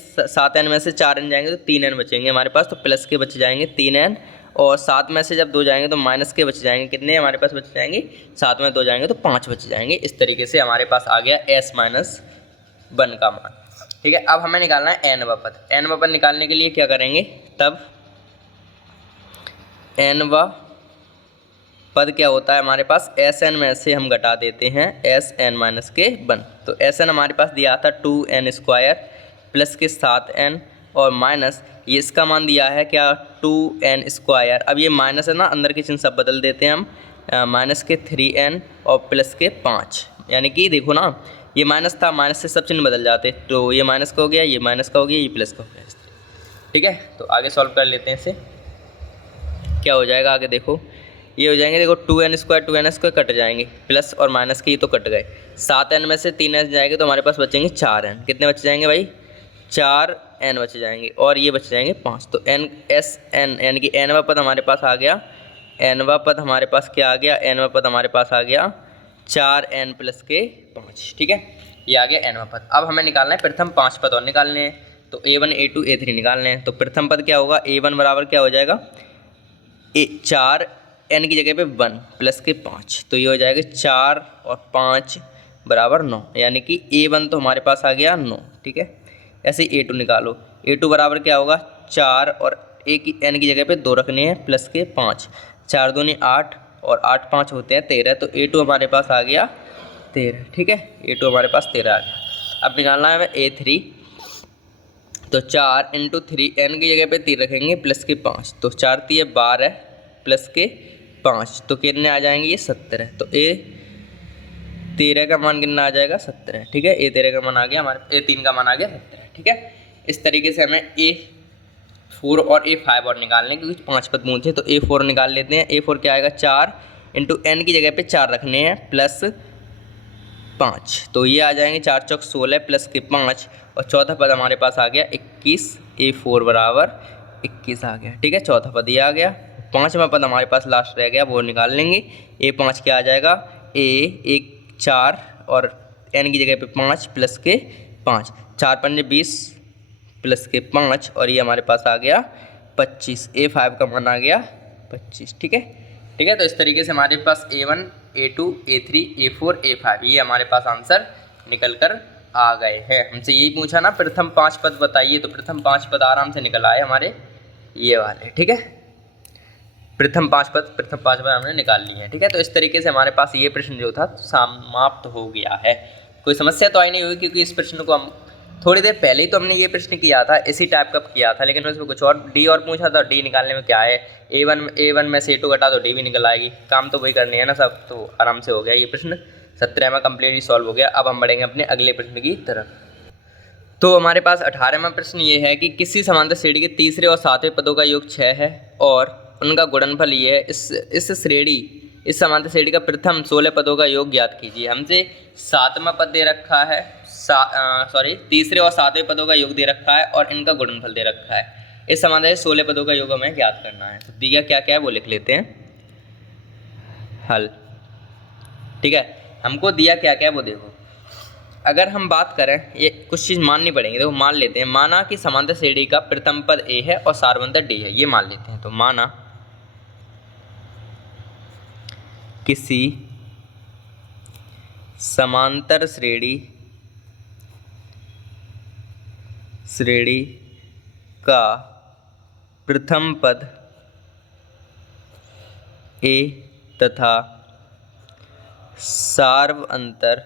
4n जाएंगे तो 3n बचेंगे हमारे पास, तो प्लस के बच जाएंगे 3n, और 7 में से जब 2 जाएंगे तो माइनस के बच जाएंगे, कितने हमारे पास बच जाएंगे, 7 में 2 जाएंगे तो 5 बच जाएंगे। इस तरीके से हमारे पास आ गया S-1 का मान, ठीक है। अब हमें निकालना है n व पद। n व पद निकालने के लिए क्या करेंगे, तब n व पद क्या होता है हमारे पास, Sn में से हम घटा देते हैं Sn माइनस के 1। तो Sn हमारे पास दिया था 2n² प्लस के 7n और माइनस ये इसका मान दिया है क्या, 2n²। अब ये माइनस है ना, अंदर के चिन्ह सब बदल देते हैं हम, माइनस के 3n और प्लस के 5, यानी कि देखो ना ये माइनस था, माइनस से सब चिन्ह बदल जाते, तो ये माइनस का हो गया, ये माइनस का हो गया, ये प्लस का हो गया, ठीक है। तो आगे सॉल्व कर लेते हैं इसे, क्या हो जाएगा आगे देखो, ये हो जाएंगे, देखो 2n² कट जाएंगे, प्लस और माइनस के ये तो कट गए, 7n में से 3n जाएंगे तो हमारे पास बचेंगे 4n, कितने बच जाएंगे भाई, 4n बच जाएंगे, और ये बच जाएंगे 5। तो Sn यानी कि n वा पद हमारे पास आ गया, n वा पद हमारे पास क्या आ गया, n वा पद हमारे पास आ गया 4n प्लस के 5, ठीक है, ये आ गया n वा पद। अब हमें निकालना है प्रथम 5 पद और निकालने हैं, तो a1 a2 a3 निकालने हैं। तो प्रथम पद क्या होगा, a1 बराबर क्या हो जाएगा, 4n की जगह पे 1 प्लस के 5, तो ये हो जाएगा 4 और 5 बराबर 9, यानी कि a1 तो हमारे पास आ गया 9, ठीक है। ऐसे ही a2 निकालो, a2 बराबर क्या होगा, 4 और n की जगह पे 2 रखने हैं प्लस के 5, 4 दूनी 8 और 8 5 होते हैं 13, तो a2 हमारे पास आ गया 13, ठीक है, a2 हमारे पास 13 आ गया। अब निकालना है a3, तो 4 × 3 n की जगह पे 3 रखेंगे प्लस के 5, तो 4 3 12 प्लस के 5, तो कितने आ जाएंगे ये 17, तो a13 का मान कितना आ जाएगा 17, ठीक है, a13 का मान आ गया हमारे, a3 का मान आ गया 17, ठीक है। इस तरीके से हमें a4 और a5 और निकालने, क्योंकि 5 पद पूछे तो a4 निकाल लेते हैं। a4 क्या आएगा, 4 × n की जगह पे 4 रखने हैं प्लस 5, तो ये आ जाएंगे 4 चौक 16 प्लस के 5, और चौथा पद हमारे पास आ गया 21, a4 बराबर 21 आ गया, ठीक है, चौथा पद ये आ गया। पाँचवा पद हमारे पास लास्ट रह गया, वो निकाल लेंगे, a5 क्या आ जाएगा, a 4 और n की जगह पे 5 प्लस के 5, 4 5 20 प्लस के 5, और ये हमारे पास आ गया 25, a5 का मान आ गया 25, ठीक है, ठीक है। तो इस तरीके से हमारे पास a1 a2 a3 a4 a5 ये हमारे पास आंसर निकल कर आ गए हैं। हमसे यही पूछा ना प्रथम 5 पद बताइए, तो प्रथम 5 पद आराम से निकल आए हमारे ये वाले, ठीक है, प्रथम 5 पद हमने निकाल लिए हैं, ठीक है। तो इस तरीके से हमारे पास ये प्रश्न जो था समाप्त हो गया है। कोई समस्या तो आई नहीं हुई, क्योंकि इस प्रश्न को हम थोड़ी देर पहले ही तो हमने ये प्रश्न किया था, इसी टाइप का किया था, लेकिन उसमें कुछ और डी और पूछा था, डी निकालने में क्या है, a1 में से a2 घटा तो डी भी निकल आएगी, काम तो वही करनी है ना सब, तो आराम से हो गया ये प्रश्न 17वां कंप्लीटली सॉल्व हो गया। अब हम बढ़ेंगे अपने अगले प्रश्न की तरफ। तो हमारे पास 18वां प्रश्न ये है कि किसी समांतर श्रेणी के तीसरे और सातवें पदों का योग 6 है और उनका गुणनफल ये है, इस समांतर श्रेणी का प्रथम 16 पदों का योग ज्ञात कीजिए। हमसे 7वां पद दे रखा है, तीसरे और सातवें पदों का योग दे रखा है और इनका गुणनफल दे रखा है। इस समांतर 16 पदों का योग हमें ज्ञात करना है। तो दिया क्या क्या है वो लिख लेते हैं, हल, ठीक है। हमको दिया क्या क्या है वो देखो, अगर हम बात करें, ये कुछ चीज़ माननी पड़ेंगी, देखो मान लेते हैं, माना कि समांतर श्रेणी का प्रथम पद a है और सारवंतर d है, ये मान लेते हैं। तो माना किसी समांतर श्रेणी श्रेणी का प्रथम पद ए तथा सार्व अंतर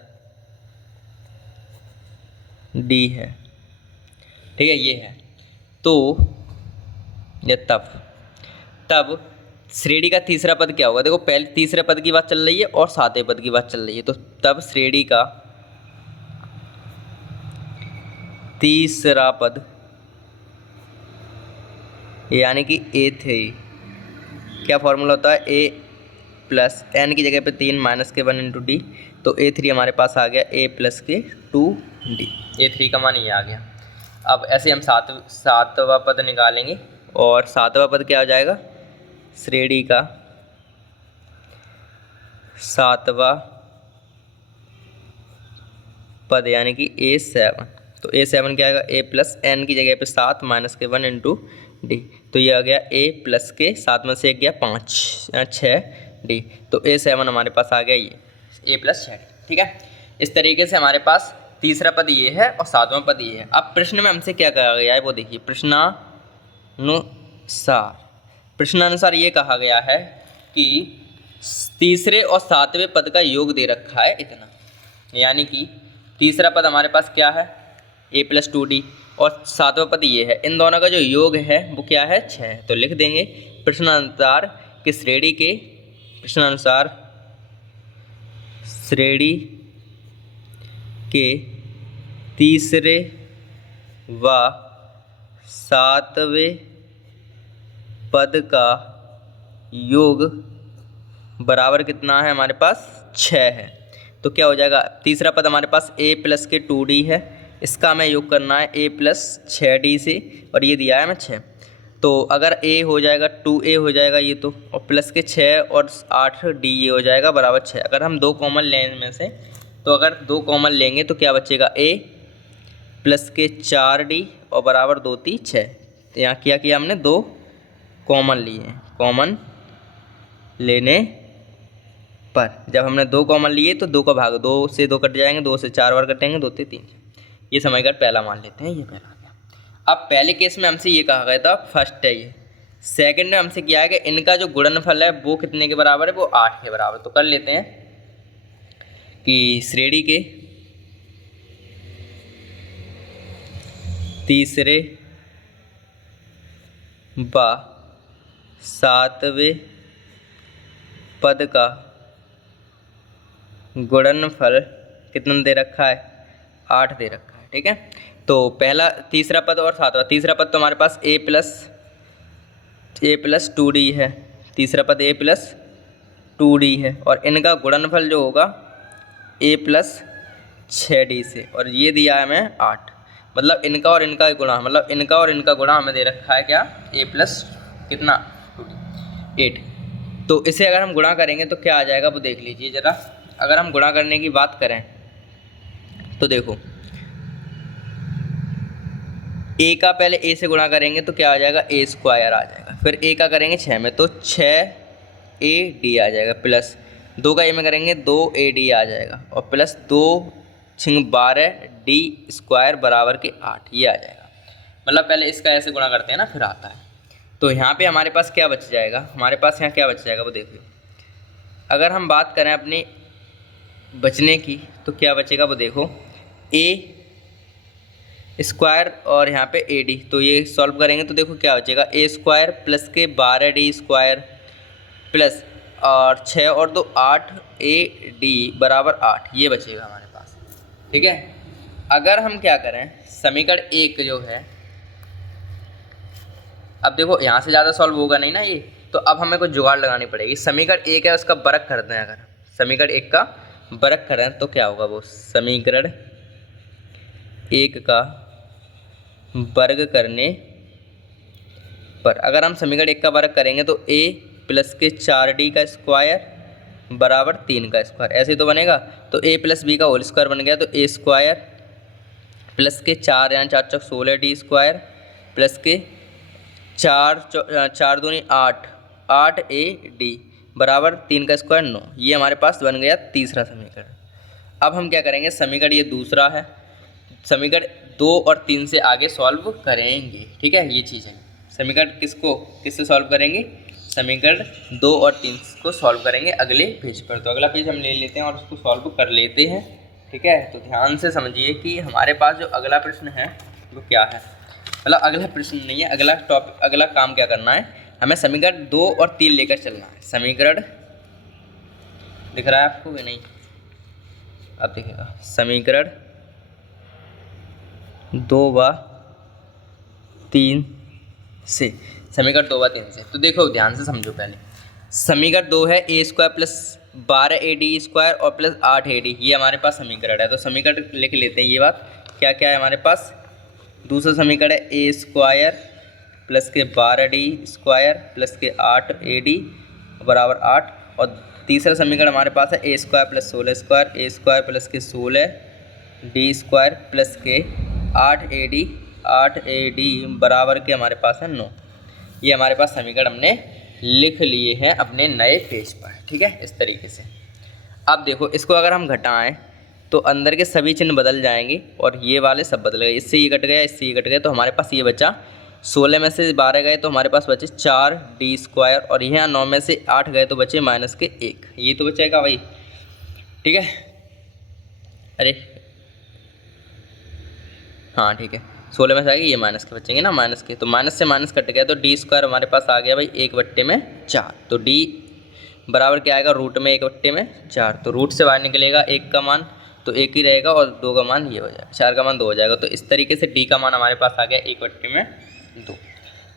डी है। ठीक है, ये है। तो ये तब श्रेणी का तीसरा पद क्या होगा? देखो पहले तीसरे पद की बात चल रही है और सातवें पद की बात चल रही है, तो तब श्रेणी का तीसरा पद यानी कि A3, क्या फॉर्मूला होता है? A प्लस एन की जगह पे 3 माइनस के 1 इंटू डी, तो A3 हमारे पास आ गया A प्लस के 2D। A3 का मान ये आ गया। अब ऐसे हम सातवां पद निकालेंगे, और सातवां पद क्या हो जाएगा? श्रेणी का सातवां पद यानी कि A7, तो A7 क्या आएगा? A प्लस एन की जगह पे 7 माइनस के 1 इंटू डी, तो ये आ गया A प्लस के 7 में से 1 गया 5 6 डी, तो A7 हमारे पास आ गया ये A प्लस 6। ठीक है, इस तरीके से हमारे पास तीसरा पद ये है और सातवां पद ये है। अब प्रश्न में हमसे क्या कहा गया है वो देखिए। प्रश्नानुसार ये कहा गया है कि तीसरे और सातवें पद का योग दे रखा है इतना, यानी कि तीसरा पद हमारे पास क्या है? A प्लस 2D, और सातवां पद ये है। इन दोनों का जो योग है वो क्या है? 6। तो लिख देंगे प्रश्नानुसार कि श्रेणी के तीसरे व सातवें पद का योग बराबर कितना है? हमारे पास 6 है। तो क्या हो जाएगा? तीसरा पद हमारे पास A प्लस के 2D है, इसका हमें योग करना है A प्लस 6D से, और ये दिया है हमें 6। तो अगर A हो जाएगा 2A हो जाएगा ये, तो और प्लस के 6 और 8D ये हो जाएगा बराबर 6। अगर हम 2 कॉमन लें इनमें से, तो अगर 2 कॉमन लेंगे तो क्या बचेगा? A प्लस के 4D और बराबर 2 3 6। तो यहाँ क्या किया हमने? 2 कॉमन लिए। कॉमन लेने पर जब हमने 2 कॉमन लिए तो 2 का भाग 2 से 2 कट जाएंगे, 2 से 4 बार कटेंगे, 2 से 3। ये समीकरण पहला मान लेते हैं, ये पहला आ गया। अब पहले केस में हमसे ये कहा गया था, फर्स्ट है ये। सेकंड में हमसे क्या है कि इनका जो गुणनफल है वो कितने के बराबर है? वो 8 के बराबर। तो कर लेते हैं कि श्रेणी के तीसरे व सातवें पद का गुणनफल कितना दे रखा है? 8 दे रखा है। ठीक है, तो पहला तीसरा पद और सातवां। तीसरा पद तो हमारे पास A प्लस 2D है, तीसरा पद A प्लस 2D है, और इनका गुणनफल जो होगा A प्लस 6D से, और ये दिया है हमें 8। मतलब इनका और इनका गुणा, मतलब इनका और इनका गुणा हमें दे रखा है क्या? A प्लस कितना? 8। तो इसे अगर हम गुणा करेंगे तो क्या आ जाएगा वो देख लीजिए ज़रा। अगर हम गुणा करने की बात करें तो देखो, A का पहले A से गुणा करेंगे तो क्या आ जाएगा? A स्क्वायर आ जाएगा। फिर A का करेंगे 6 में तो 6AD आ जाएगा, प्लस 2 का A में करेंगे 2AD आ जाएगा, और प्लस 2 6 12D स्क्वायर बराबर के 8, ये आ जाएगा। मतलब पहले इसका ऐसे गुणा करते हैं ना, फिर आता है। तो यहाँ पे हमारे पास क्या बच जाएगा? हमारे पास यहाँ क्या बच जाएगा वो देखिए। अगर हम बात करें अपनी बचने की तो क्या बचेगा वो देखो। A स्क्वायर और यहाँ पे AD, तो ये सॉल्व करेंगे तो देखो क्या बचेगा? A स्क्वायर प्लस के 12D स्क्वायर प्लस और 6 और 2 8AD बराबर 8, ये बचेगा हमारे पास। ठीक है, अगर हम क्या करें, समीकरण 1 जो है, अब देखो यहाँ से ज़्यादा सॉल्व होगा नहीं ना ये, तो अब हमें कुछ जुगाड़ लगानी पड़ेगी। समीकरण 1 है उसका वर्ग करते हैं। अगर समीकरण 1 का वर्ग करें तो क्या होगा? वो समीकरण 1 का वर्ग करने पर, अगर हम समीकरण 1 का वर्ग करेंगे तो A प्लस के 4D का स्क्वायर बराबर 3 का स्क्वायर, ऐसे तो बनेगा। तो A प्लस B का होल स्क्वायर बन गया, तो A स्क्वायर प्लस के 4 यहाँ 4 चौक 16D स्क्वायर प्लस के 4 दूनी 8 8AD बराबर 3 का स्क्वायर 9, ये हमारे पास बन गया तीसरा समीकरण। अब हम क्या करेंगे, समीकरण ये दूसरा है, समीकरण 2 और 3 से आगे सॉल्व करेंगे। ठीक है, ये चीज़ है। समीकरण किससे सॉल्व करेंगे? समीकरण 2 और 3 को सॉल्व करेंगे अगले पेज पर। तो अगला पेज हम ले लेते हैं और उसको सॉल्व कर लेते हैं। ठीक है, तो ध्यान से समझिए कि हमारे पास जो अगला प्रश्न है वो क्या है। मतलब अगला प्रश्न नहीं है, अगला काम क्या करना है, हमें समीकरण 2 और 3 लेकर चलना है। समीकरण दिख रहा है आपको कि नहीं? अब देखिएगा, समीकरण 2 व 3 से, समीकरण 2 व 3 से। तो देखो ध्यान से समझो पहले। समीकरण 2 है a² प्लस 12ad² और प्लस 8ad, ये हमारे पास समीकरण है। तो समीकरण लिख लेते हैं। ये बात क्या क्या है हमारे पास? दूसरा समीकरण है a² प्लस के 12d² प्लस के 8ad बराबर 8, और तीसरा समीकरण हमारे पास है a² प्लस 16² a² प्लस के 16d² प्लस के 8ad बराबर के हमारे पास है 9। ये हमारे पास समीकरण हमने लिख लिए हैं अपने नए पेज पर। ठीक है, इस तरीके से। अब देखो, इसको अगर हम घटाएं तो अंदर के सभी चिन्ह बदल जाएंगे और ये वाले सब बदल गए। इससे ये कट गया, इससे ये कट गया, तो हमारे पास ये बचा 16 में से 12 गए तो हमारे पास बचे 4d², और यहाँ 9 में से 8 गए तो बचे -1। ये तो बचेगा भाई। ठीक है, अरे हाँ ठीक है, 16 में से आएगी, ये माइनस के बचेंगे ना, माइनस के, तो माइनस से माइनस कट गया तो d² हमारे पास आ गया भाई 1/4। तो d बराबर क्या आएगा? रूट में 1/4। तो रूट से बाहर निकलेगा 1 का मान, तो 1 ही रहेगा, और 2 का मान ये हो जाएगा, 4 का मान 2 हो जाएगा। तो इस तरीके से d का मान हमारे पास आ गया 1/2।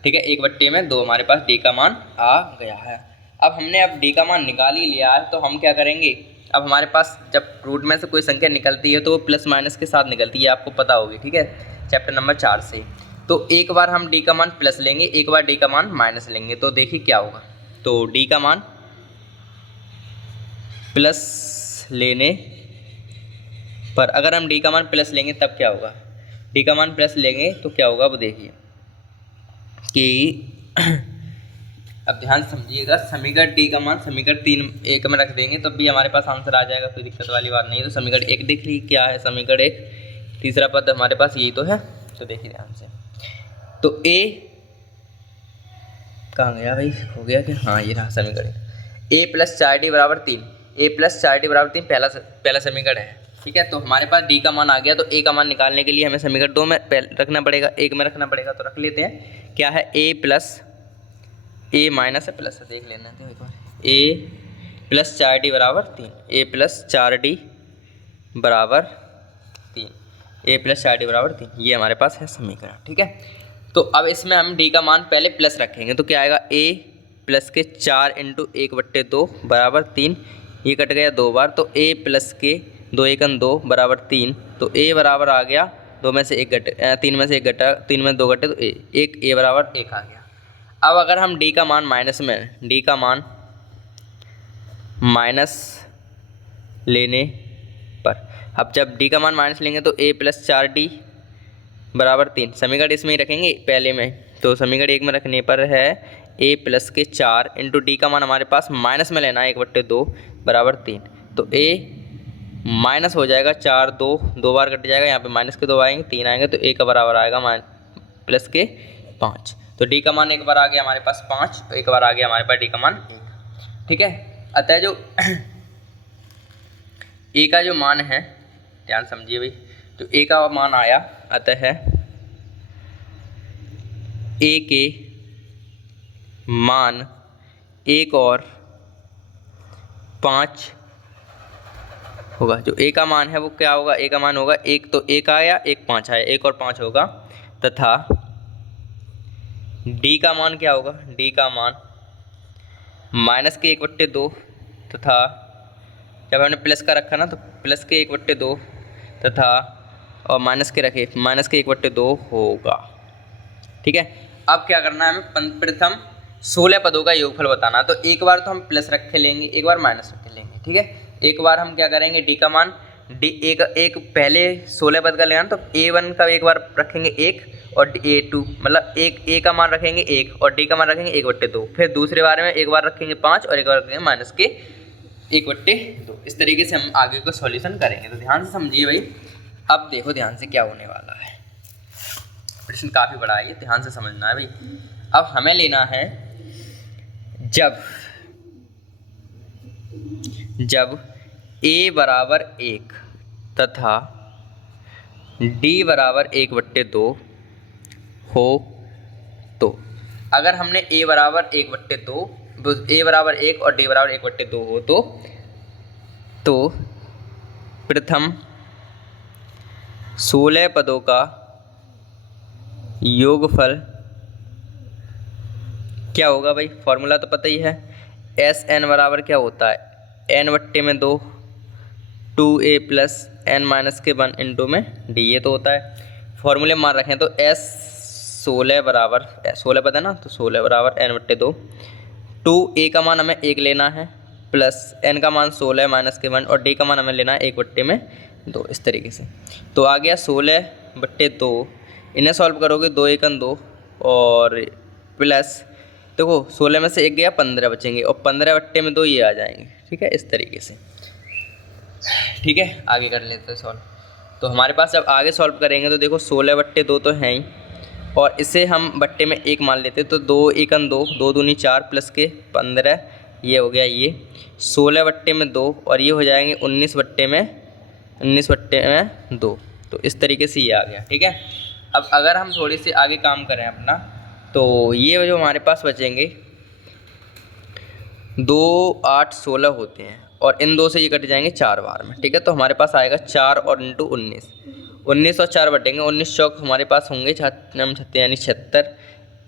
ठीक है, 1/2 हमारे पास d का मान आ गया है। अब हमने d का मान निकाल ही लिया है, तो हम क्या करेंगे? अब हमारे पास जब रूट में से कोई संख्या निकलती है तो वो प्लस माइनस के साथ निकलती है, आपको पता होगी। ठीक है, चैप्टर नंबर 4 से। तो एक बार हम d का मान प्लस लेंगे, एक बार d का मान माइनस लेंगे, तो देखिए क्या होगा। तो d का मान प्लस लेने पर, अगर हम d का मान प्लस लेंगे तब क्या होगा? d का मान प्लस लेंगे तो क्या होगा वो देखिए कि अब ध्यान से समझिएगा। समीकरण d का मान समीकरण 3 1 में रख देंगे तब भी हमारे पास आंसर आ जाएगा, कोई दिक्कत वाली बात नहीं है। तो समीकरण 1 देख ली क्या है, समीकरण 1 तीसरा पद हमारे पास यही तो है। तो देखिए ध्यान से, तो a कहाँ गया भाई, हो गया क्या? हाँ, ये रहा समीकरण। a प्लस 4d बराबर 3, a प्लस 4d बराबर 3 पहला समीकरण है। ठीक है, तो हमारे पास d का मान आ गया, तो a का मान निकालने के लिए हमें समीकरण 2 में रखना पड़ेगा, 1 में रखना पड़ेगा। तो रख लेते हैं, क्या है? a प्लस a माइनस है प्लस है, देख लेना एक बार। a प्लस 4d बराबर 3, a प्लस 4d बराबर 3, a प्लस 4d बराबर 3, ये हमारे पास है समीकरण। ठीक है, तो अब इसमें हम d का मान पहले प्लस रखेंगे, तो क्या आएगा? a प्लस के 4 × 1/2 बराबर 3, ये कट गया 2 बार, तो a प्लस के 2 × 1 2 बराबर 3, तो a बराबर आ गया 2 में से 1 घटे 3 में से 1 घटा, 3 में 2 घटे तो a बराबर 1 आ गया। अब अगर हम d का मान माइनस में, d का मान माइनस लेने पर, अब जब d का मान माइनस लेंगे तो a प्लस 4d बराबर 3, समीकरण इसमें ही रखेंगे पहले में। तो समीकरण 1 में रखने पर है a प्लस के 4 × d का मान हमारे पास माइनस में लेना है 1/2 बराबर 3, तो a माइनस हो जाएगा 4 2 बार कट जाएगा, यहाँ पे माइनस के 2 आएंगे, 3 आएंगे, तो a का बराबर आएगा प्लस के 5। तो d का मान एक बार आ गया हमारे पास 5, एक बार आ गया हमारे पास d का मान 1। ठीक है, अतः जो a का जो मान है, ध्यान समझिए भाई, तो a का मान आया, अतः a के मान 1 और 5 होगा। जो a का मान है वो क्या होगा? a का मान होगा 1, तो 1 आया, 1 5 आया, 1 और 5 होगा। तथा d का मान क्या होगा? d का मान माइनस के 1/2 तथा जब हमने प्लस का रखा ना तो प्लस के 1/2 तथा और माइनस के रखे, माइनस के 1/2 होगा। ठीक है, अब क्या करना है हमें? प्रथम 16 पदों का योगफल बताना। तो एक बार तो हम प्लस रख के लेंगे, एक बार माइनस रख के लेंगे। ठीक है, एक बार हम क्या करेंगे? d का मान एक पहले 16 पद का लेना, तो a1 का एक बार रखेंगे 1 और a2 मतलब a का मान रखेंगे 1 और d का मान रखेंगे 1/2। फिर दूसरे बार में एक बार रखेंगे 5 और एक बार रखेंगे माइनस के 1/2। इस तरीके से हम आगे को सॉल्यूशन करेंगे। तो ध्यान से समझिए भाई। अब देखो ध्यान से क्या होने वाला है। प्रश्न काफ़ी बड़ा है, ये ध्यान से समझना है भाई। अब हमें लेना है जब a बराबर 1 तथा d बराबर 1/2 हो तो, अगर हमने a बराबर 1/2, a बराबर 1 और d बराबर 1/2 हो तो प्रथम 16 पदों का योगफल क्या होगा भाई? फॉर्मूला तो पता ही है, एस एन बराबर क्या होता है, n/2 2a plus n minus के 1 इंटू में d, ये तो होता है। फॉर्मूले मान रखें तो s 16 बराबर 16 पता है ना, तो 16 बराबर n/2, 2a का मान हमें 1 लेना है प्लस n का मान 16 माइनस के 1 और d का मान हमें लेना है 1/2, इस तरीके से। तो आ गया 16/2, इन्हें सॉल्व करोगे 2 1 2 और प्लस देखो 16 में से 1 गया 15 बचेंगे और 15/2 ये आ जाएंगे। ठीक है, इस तरीके से। ठीक है, आगे कर लेते हैं सॉल्व। तो हमारे पास जब आगे सॉल्व करेंगे तो देखो 16/2 तो है ही, और इसे हम बट्टे में 1 मान लेते तो 2 1 2 2 दूनी 4 प्लस के 15, ये हो गया ये 16/2 और ये हो जाएंगे 19/2। तो इस तरीके से ये आ गया। ठीक है, अब अगर हम थोड़ी सी आगे काम करें अपना, तो ये जो हमारे पास बचेंगे 2 8 16 होते हैं और इन 2 से ये कट जाएंगे 4 बार में। ठीक है, तो हमारे पास आएगा 4 और इंटू 19 और 4 बटेंगे, 19 चौक हमारे पास होंगे 36 यानी 76,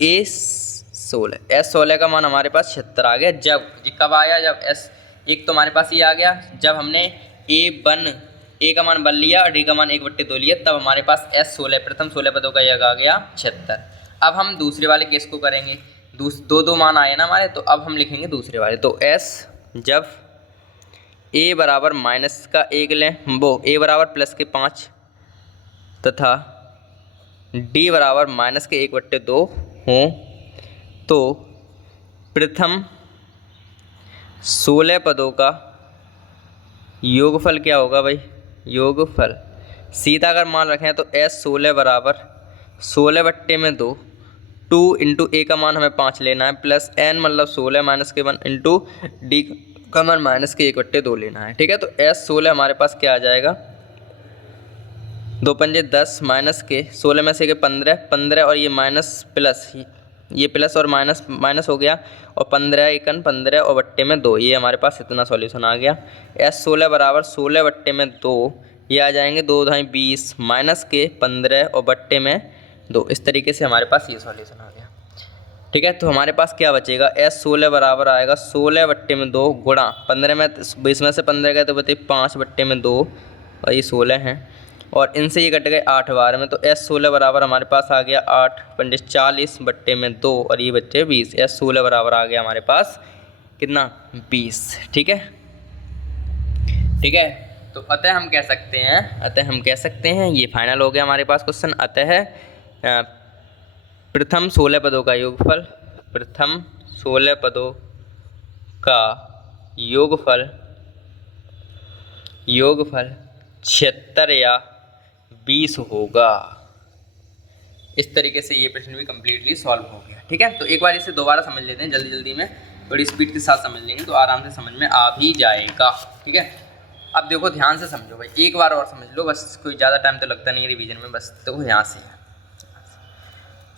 S16 का मान हमारे पास 76 आ गया। जब ये कब आया, जब S1 तो हमारे पास ये आ गया जब हमने A का मान 1 लिया और D का मान 1/2 लिया, तब हमारे पास S16 प्रथम 16 पदों का योग आ गया 76। अब हम दूसरे वाले केस को करेंगे, दो मान आए ना हमारे, तो अब हम लिखेंगे दूसरे वाले। तो S जब A बराबर माइनस का 1 लें, वो A बराबर प्लस के 5 तथा D बराबर माइनस के 1/2 हों तो प्रथम 16 पदों का योगफल क्या होगा भाई? योगफल सीधा अगर मान रखें तो S16 बराबर 16/2, 2 इंटू A का मान हमें 5 लेना है प्लस n मतलब 16 माइनस के 1 इंटू D का मान माइनस के 1/2 लेना है। ठीक है, तो S16 हमारे पास क्या आ जाएगा, 2 पंजे 10 माइनस के 16 में से के 15 और ये माइनस प्लस, ये प्लस और माइनस हो गया और 15 1 15 और बट्टे में 2, ये हमारे पास इतना सॉल्यूशन आ गया। S16 बराबर 16/2, ये आ जाएंगे 2 2 20 माइनस के 15 और बट्टे में 2, इस तरीके से हमारे पास ये सॉल्यूशन आ गया। ठीक है, तो हमारे पास क्या बचेगा, S16 बराबर आएगा 16/2 गुणा 15 में 20 में से 15 गए तो बचे 5/2 और ये 16 हैं और इनसे ये कट गए 8 बार में, तो S16 बराबर हमारे पास आ गया 8 पंजे 40/2 और ये बच्चे 20। S16 बराबर आ गया हमारे पास कितना, 20। ठीक है, ठीक है, तो अतः हम कह सकते हैं ये फाइनल हो गया हमारे पास क्वेश्चन। अतः प्रथम 16 पदों का योगफल, प्रथम 16 पदों का योगफल 76 या 20 होगा। इस तरीके से ये प्रश्न भी कम्प्लीटली सॉल्व हो गया। ठीक है, तो एक बार इसे दोबारा समझ लेते हैं, जल्दी में थोड़ी स्पीड के साथ समझ लेंगे तो आराम से समझ में आ भी जाएगा। ठीक है, अब देखो ध्यान से समझो भाई, एक बार और समझ लो बस, कोई ज़्यादा टाइम तो लगता नहीं है रिवीजन में, बस देखो यहाँ से है।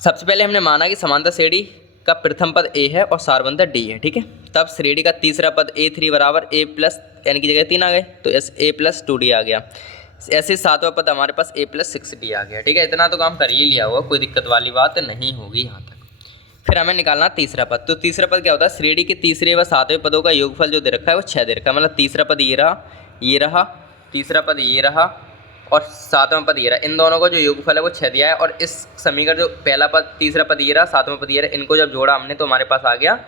सबसे पहले हमने माना कि समांतर श्रेणी का प्रथम पद A है और सारबंधक D है। ठीक है, तब श्रेणी का तीसरा पद A3 बराबर A प्लस n की जगह 3 आ गए तो A प्लस 2D आ गया। ऐसे सातवां पद हमारे पास A प्लस 6D आ गया। ठीक है, इतना तो काम कर ही लिया होगा, कोई दिक्कत वाली बात नहीं होगी यहाँ तक। फिर हमें निकालना तीसरा पद। तो तीसरा पद क्या होता है, श्रेणी के तीसरे व सातवें पदों का योगफल जो दे रखा है वो 6 दे रखा है। मतलब तीसरा पद ये रहा, तीसरा पद ये रहा और सातवां पद ये रहा, इन दोनों का जो योगफल है वो 6 दिया है। और इस समीकरण जो पहला पद तीसरा पद ये रहा, सातवां पद ये रहा, इनको जब जोड़ा हमने तो हमारे पास आ गया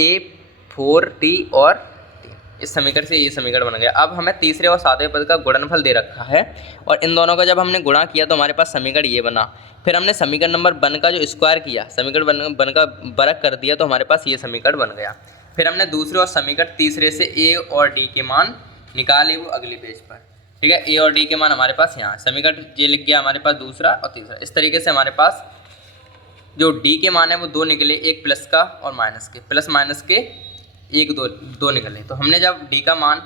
A4T और इस समीकरण से ये समीकरण बन गया। अब हमें तीसरे और सातवें पद का गुणनफल दे रखा है और इन दोनों का जब हमने गुणा किया तो हमारे पास समीकरण ये बना। फिर हमने समीकरण नंबर 1 का जो स्क्वायर किया, समीकरण 1 का वर्ग कर दिया तो हमारे पास ये समीकरण बन गया। फिर हमने दूसरे और समीकरण तीसरे से A और D के मान निकाले वो अगले पेज पर। ठीक है। ए और डी के मान हमारे पास यहाँ, समीकरण ये लिख गया हमारे पास दूसरा और तीसरा। इस तरीके से हमारे पास जो डी के मान है वो दो निकले, एक प्लस का और माइनस के, प्लस माइनस के एक दो निकले। तो हमने जब डी का मान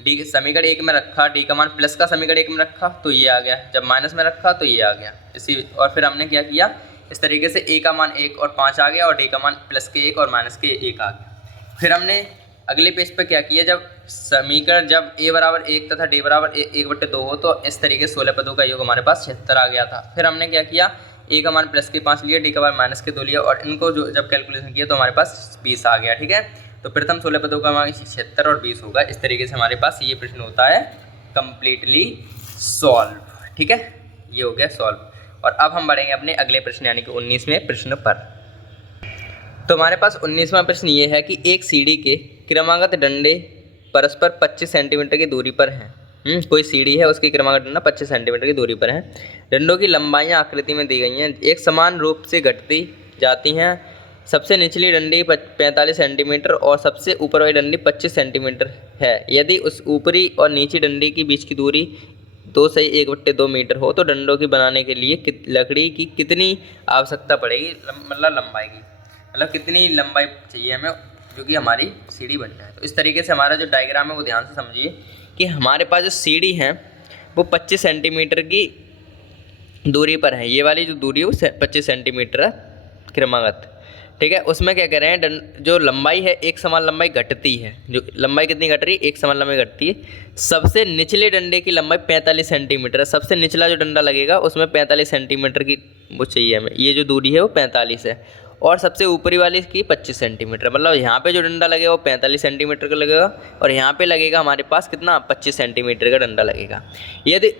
डी के समीकरण एक में रखा, डी का मान प्लस का समीकरण एक में रखा तो ये आ गया, जब माइनस में रखा तो ये आ गया इसी। और फिर हमने क्या किया, इस तरीके से ए का मान 1 और 5 आ गया और डी का मान प्लस के 1 और माइनस के 1 आ गया। फिर हमने अगले पेज पर क्या किया, जब समीकरण जब ए बराबर 1 तथा डी बराबर 1/2 हो तो इस तरीके से 16 पदों का योग हमारे पास 76 आ गया था। फिर हमने क्या किया, ए का मान प्लस के 5 लिया, डी का मान माइनस के 2 लिया और इनको जो जब कैलकुलेशन किया तो हमारे पास 20 आ गया। ठीक है, तो प्रथम 16 पदों का मान 76 और 20 होगा। इस तरीके से हमारे पास ये प्रश्न होता है कंप्लीटली सॉल्व। ठीक है, ये हो गया सॉल्व। और अब हम बढ़ेंगे अपने अगले प्रश्न यानी कि 19वें प्रश्न पर। तो हमारे पास 19वां प्रश्न ये है कि एक सीढ़ी के क्रमागत डंडे परस्पर 25 सेंटीमीटर की दूरी पर हैं। कोई सीढ़ी है, उसकी क्रमागत डंडा 25 सेंटीमीटर की दूरी पर है। डंडों की लंबाइयाँ आकृति में दी गई हैं, एक समान रूप से घटती जाती हैं। सबसे निचली डंडी 45 सेंटीमीटर और सबसे ऊपर वाली डंडी 25 सेंटीमीटर है। यदि उस ऊपरी और नीची डंडी के बीच की दूरी 2/1/2 मीटर हो तो डंडों की बनाने के लिए लकड़ी की कितनी आवश्यकता पड़ेगी, मतलब लंबाई की, मतलब कितनी लंबाई चाहिए हमें जो कि हमारी सीढ़ी बन जाए। तो इस तरीके से हमारा जो डायग्राम है वो ध्यान से समझिए कि हमारे पास जो सीढ़ी है वो 25 सेंटीमीटर की दूरी पर है। ये वाली जो दूरी है वो 25 सेंटीमीटर है क्रमागत। ठीक है, उसमें क्या कह रहे हैं, जो लंबाई है एक समान लंबाई घटती है। जो लंबाई कितनी घट रही है, एक समान लंबाई घटती है। सबसे निचले डंडे की लंबाई 45 सेंटीमीटर है। सबसे निचला जो डंडा लगेगा उसमें 45 सेंटीमीटर की वो चाहिए हमें, ये जो दूरी है वो 45 है। और सबसे ऊपरी वाली की 25 सेंटीमीटर, मतलब यहाँ पे जो डंडा लगेगा वो 45 सेंटीमीटर का लगेगा और यहाँ पे लगेगा हमारे पास कितना, 25 सेंटीमीटर का डंडा लगेगा। यदि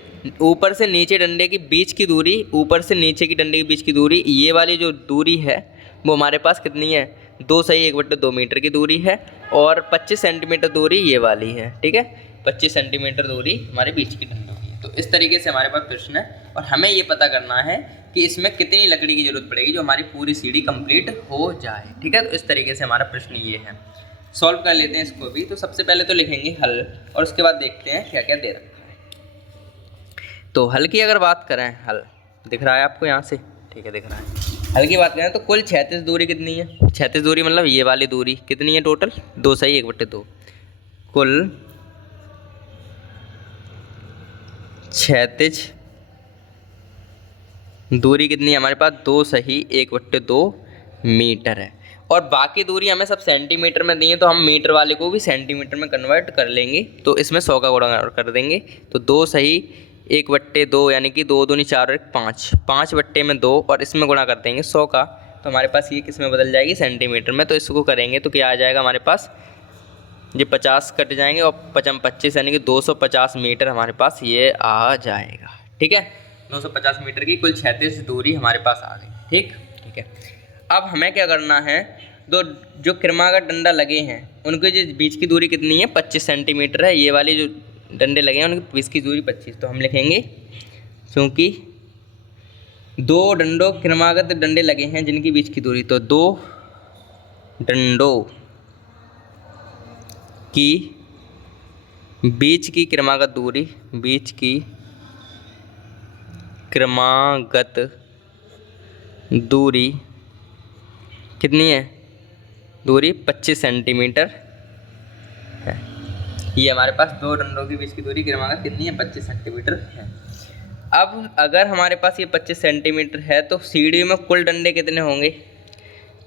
ऊपर से नीचे डंडे के बीच की दूरी, ऊपर से नीचे की डंडे के बीच की दूरी, ये वाली जो दूरी है वो हमारे पास कितनी है, 2/1/2 मीटर की दूरी है और 25 सेंटीमीटर दूरी ये वाली है। ठीक है, 25 सेंटीमीटर दूरी हमारे बीच की डंडों की है। तो इस तरीके से हमारे पास प्रश्न है और हमें ये पता करना है कि इसमें कितनी लकड़ी की जरूरत पड़ेगी जो हमारी पूरी सीढ़ी कंप्लीट हो जाए। ठीक है, तो इस तरीके से हमारा प्रश्न ये है। सॉल्व कर लेते हैं इसको भी। तो सबसे पहले तो लिखेंगे हल और उसके बाद देखते हैं क्या क्या दे रखा है। तो हल की अगर बात करें, हल दिख रहा है आपको यहाँ से, ठीक है दिख रहा है। हल की बात करें तो कुल 36 दूरी कितनी है, 36 दूरी मतलब ये वाली दूरी कितनी है टोटल, 2/1/2। कुल 36 दूरी कितनी है हमारे पास, 2/1/2 मीटर है। और बाकी दूरी हमें सब सेंटीमीटर में दी है तो हम मीटर वाले को भी सेंटीमीटर में कन्वर्ट कर लेंगे। तो इसमें 100 का गुणा कर देंगे तो 2/1/2 यानी कि 2 दूनी 4 और 5, 5/2 और इसमें गुणा कर देंगे 100 का। तो हमारे पास ये किस में बदल जाएगी, सेंटीमीटर में। तो इसको करेंगे तो क्या आ जाएगा हमारे पास, ये 50 कट जाएंगे और 25 यानी कि 250 मीटर हमारे पास ये आ जाएगा। ठीक है, 250 मीटर की कुल 36 दूरी हमारे पास आ गई। ठीक है, अब हमें क्या करना है, जो क्रमागत डंडा लगे हैं उनके जो बीच की दूरी कितनी है, 25 सेंटीमीटर है। ये वाली जो डंडे लगे हैं उनकी बीच की दूरी 25। तो हम लिखेंगे क्योंकि 2 डंडों क्रमागत डंडे लगे हैं जिनकी बीच की दूरी, तो 2 डंडों की बीच की क्रमागत दूरी, बीच की क्रमागत दूरी कितनी है, दूरी 25 सेंटीमीटर है। ये हमारे पास 2 डंडों के बीच की दूरी क्रमागत कितनी है, 25 सेंटीमीटर है। अब अगर हमारे पास ये 25 सेंटीमीटर है तो सीढ़ी में कुल डंडे कितने होंगे,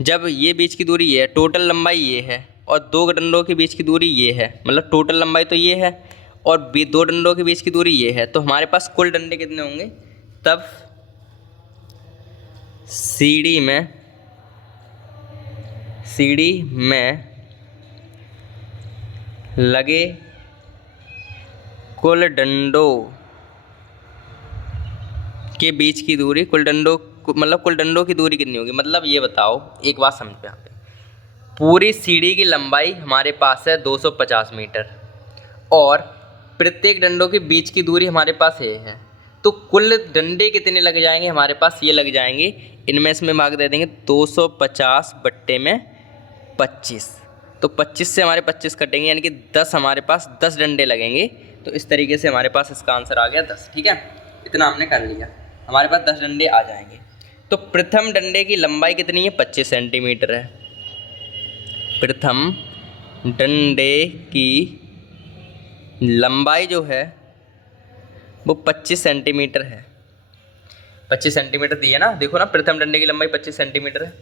जब ये बीच की दूरी ये है, टोटल लंबाई ये है और 2 डंडों के बीच की दूरी ये है, मतलब टोटल लंबाई तो ये है और 2 डंडों के बीच की दूरी ये है, तो हमारे पास कुल डंडे कितने होंगे, तब सीढ़ी में लगे कुल डंडों के बीच की दूरी, कुल डंडों की दूरी कितनी होगी। मतलब ये बताओ, एक बात समझ पे यहाँ पे, पूरी सीढ़ी की लंबाई हमारे पास है 250 मीटर और प्रत्येक डंडों के बीच की दूरी हमारे पास ये है। तो कुल डंडे कितने लग जाएंगे हमारे पास, ये लग जाएंगे, इनमें इसमें भाग दे देंगे 250/25। तो 25 से हमारे 25 कटेंगे, यानी कि 10 हमारे पास 10 डंडे लगेंगे। तो इस तरीके से हमारे पास इसका आंसर आ गया 10। ठीक है, इतना हमने कर लिया, हमारे पास 10 डंडे आ जाएंगे। तो प्रथम डंडे की लंबाई कितनी है? 25 सेंटीमीटर है। प्रथम डंडे की लंबाई जो है वो 25 सेंटीमीटर है। 25 सेंटीमीटर दी है ना, देखो ना, प्रथम डंडे की लंबाई 25 सेंटीमीटर है।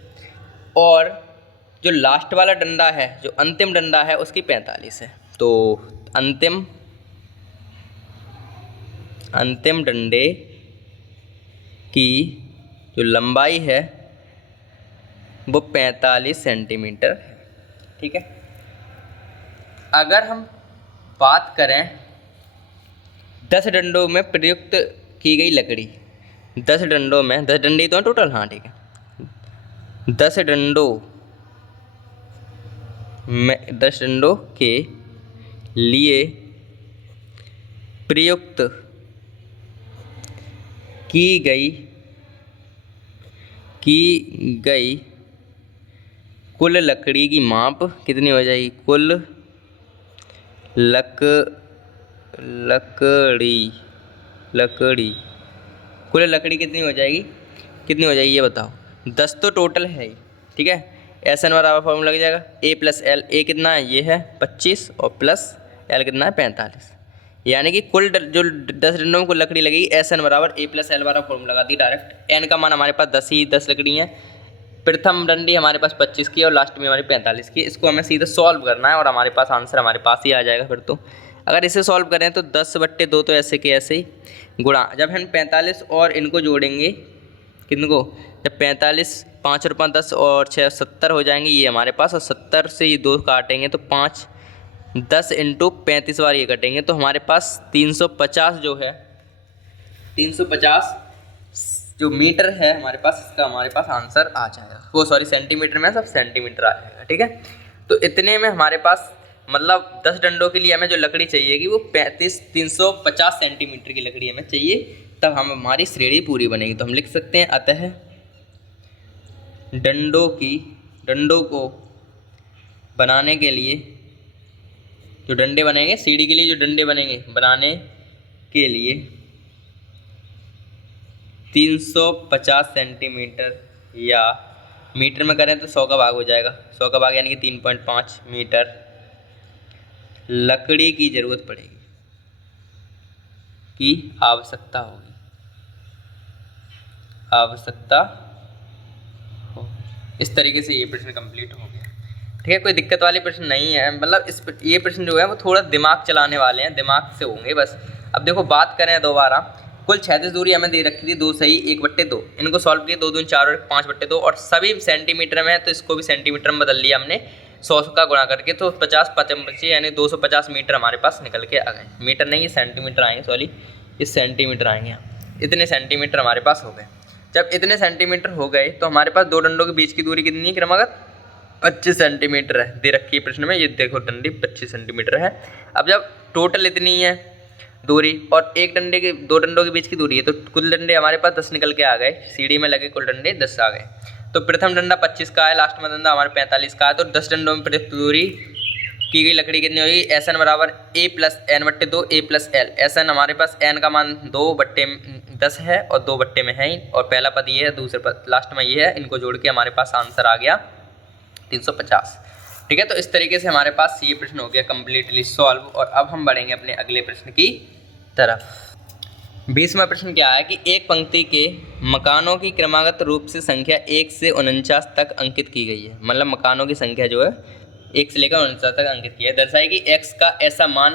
और जो लास्ट वाला डंडा है, जो अंतिम डंडा है, उसकी 45 है। तो अंतिम डंडे की जो लंबाई है वो 45 सेंटीमीटर है। ठीक है, अगर हम बात करें 10 डंडों में प्रयुक्त की गई लकड़ी, 10 डंडों में, 10 डंडे तो हैं टोटल, हाँ ठीक है, 10 डंडों के लिए प्रयुक्त की गई कुल लकड़ी की माप कितनी हो जाएगी? कुल कुल लकड़ी कितनी हो जाएगी ये बताओ। 10 तो टोटल है ही, ठीक है। एस एन बराबर फॉर्मूला लग जाएगा ए प्लस एल। ए कितना है? ये है 25 और प्लस एल कितना है? 45। यानी कि कुल जो 10 डंडों में कुल लकड़ी लगेगी, एस एन बराबर ए प्लस एल बराबर फॉर्मूला लगा दी डायरेक्ट। एन का मान हमारे पास 10 लकड़ी है। प्रथम डंडी हमारे पास 25 की और लास्ट में हमारी 45 की। इसको हमें सीधे सॉल्व करना है और हमारे पास आंसर हमारे पास ही आ जाएगा। फिर तो अगर इसे सॉल्व करें तो 10/2 तो ऐसे के ऐसे ही गुणा, जब हम 45 और इनको जोड़ेंगे, किनको, जब 45 5 और 5 10 और 6 70 हो जाएंगे ये हमारे पास, और 70 से ये 2 काटेंगे तो 5 10 इंटू 35 बार ये कटेंगे तो हमारे पास 350 जो है, 350 जो मीटर है हमारे पास, इसका हमारे पास आंसर आ जाएगा। वो सॉरी सेंटीमीटर में, सब सेंटीमीटर आ जाएगा। ठीक है, तो इतने में हमारे पास मतलब 10 डंडों के लिए हमें जो लकड़ी चाहिएगी वो 350 सेंटीमीटर की लकड़ी हमें चाहिए, तब हम हमारी श्रेणी पूरी बनेगी। तो हम लिख सकते हैं अतः डंडों को बनाने के लिए जो डंडे बनेंगे, सीढ़ी के लिए जो डंडे बनेंगे बनाने के लिए 350 सेंटीमीटर, या मीटर में करें तो 100 का भाग हो जाएगा, 100 का भाग यानी कि 3.5 मीटर लकड़ी की ज़रूरत पड़ेगी, की आवश्यकता होगी, इस तरीके से ये प्रश्न कंप्लीट हो गया। ठीक है, कोई दिक्कत वाले प्रश्न नहीं है, मतलब ये प्रश्न जो है वो थोड़ा दिमाग चलाने वाले हैं, दिमाग से होंगे बस। अब देखो बात करें दोबारा, कुल 36 दूरी हमें दे रखी थी 2 सही 1/2, इनको सॉल्व किए 2 दूनी 4 और 5/2, और सभी सेंटीमीटर में है तो इसको भी सेंटीमीटर में बदल लिया हमने 100 का गुणा करके, तो 50 बचे यानी 250 मीटर हमारे पास निकल के आ गए। मीटर नहीं, ये सेंटीमीटर आएंगे, सॉरी ये सेंटीमीटर आएंगे यहाँ। इतने सेंटीमीटर हमारे पास हो गए। जब इतने सेंटीमीटर हो गए तो हमारे पास 2 डंडों के बीच की दूरी कितनी है क्रमागत? 25 सेंटीमीटर है, दे रखी है प्रश्न में, ये देखो डंडी 25 सेंटीमीटर है। अब जब टोटल इतनी है दूरी और 2 डंडों के बीच की दूरी है, तो कुल डंडे हमारे पास 10 निकल के आ गए, सीढ़ी में लगे कुल डंडे 10 आ गए। तो प्रथम डंडा 25 का है, लास्ट में डंडा हमारे 45 का है, तो 10 डंडों में प्रयुक्त दूरी की गई लकड़ी कितनी होगी? एस एन बराबर ए प्लस एन बट्टे 2 ए प्लस एल। एस एन हमारे पास एन का मान 2/10 है और 2 बट्टे में है, और पहला पद ये है, दूसरे पद लास्ट में ये है, इनको जोड़ के हमारे पास आंसर आ गया 350। ठीक है, तो इस तरीके से हमारे पास ये प्रश्न हो गया कम्प्लीटली सॉल्व। और अब हम बढ़ेंगे अपने अगले प्रश्न की तरफ। 20वां प्रश्न क्या है कि एक पंक्ति के मकानों की क्रमागत रूप से संख्या 1 से 49 तक अंकित की गई है। मतलब मकानों की संख्या जो है 1 से लेकर 49 तक अंकित की है। दर्शाए कि x का ऐसा मान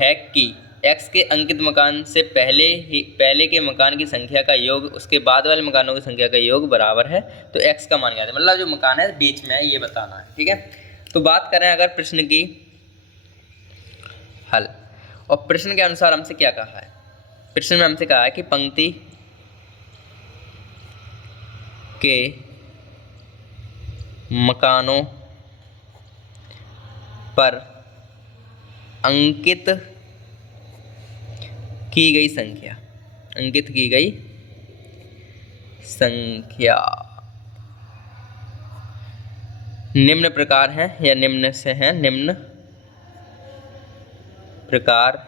है कि x के अंकित मकान से पहले के मकान की संख्या का योग उसके बाद वाले मकानों की संख्या का योग बराबर है। तो x का मान क्या है, मतलब जो मकान है बीच में है, ये बताना है। ठीक है, तो बात करें अगर प्रश्न की हल, और प्रश्न के अनुसार हमसे क्या कहा है? प्रश्न में हमसे कहा है कि पंक्ति के मकानों पर अंकित की गई संख्या निम्न प्रकार हैं या निम्न से हैं, निम्न प्रकार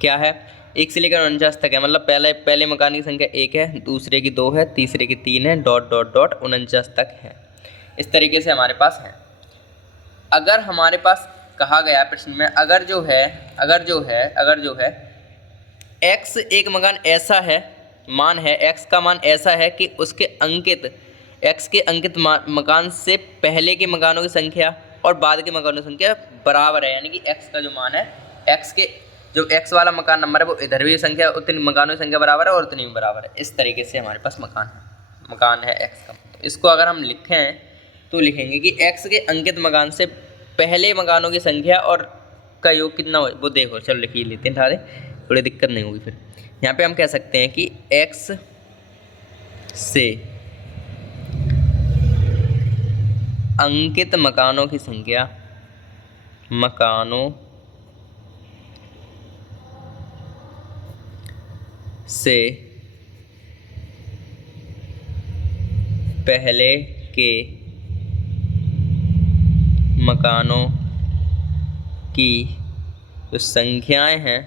क्या है, 1 से लेकर 49 तक है। मतलब पहले मकान की संख्या 1 है, दूसरे की 2 है, तीसरे की 3 है, डॉट डॉट डॉट 49 तक है। इस तरीके से हमारे पास है। अगर हमारे पास कहा गया प्रश्न में अगर जो है x एक मकान ऐसा है, मान है x का मान ऐसा है कि उसके x के अंकित मकान से पहले के मकानों की संख्या और बाद के मकानों की संख्या बराबर है, यानी कि x का जो मान है, x के जो x वाला मकान नंबर है वो इधर भी संख्या उतनी मकानों की संख्या बराबर है और उतनी भी बराबर है। इस तरीके से हमारे पास मकान है x का। तो इसको अगर हम लिखें तो लिखेंगे कि x के अंकित मकान से पहले मकानों की संख्या और का योग कितना हो, वो देखो, चलो लिख ही लेते हैं सारे, थोड़ी दिक्कत नहीं होगी फिर। यहाँ पे हम कह सकते हैं कि x से अंकित मकानों की संख्या, मकानों से पहले के मकानों की जो संख्याएं हैं,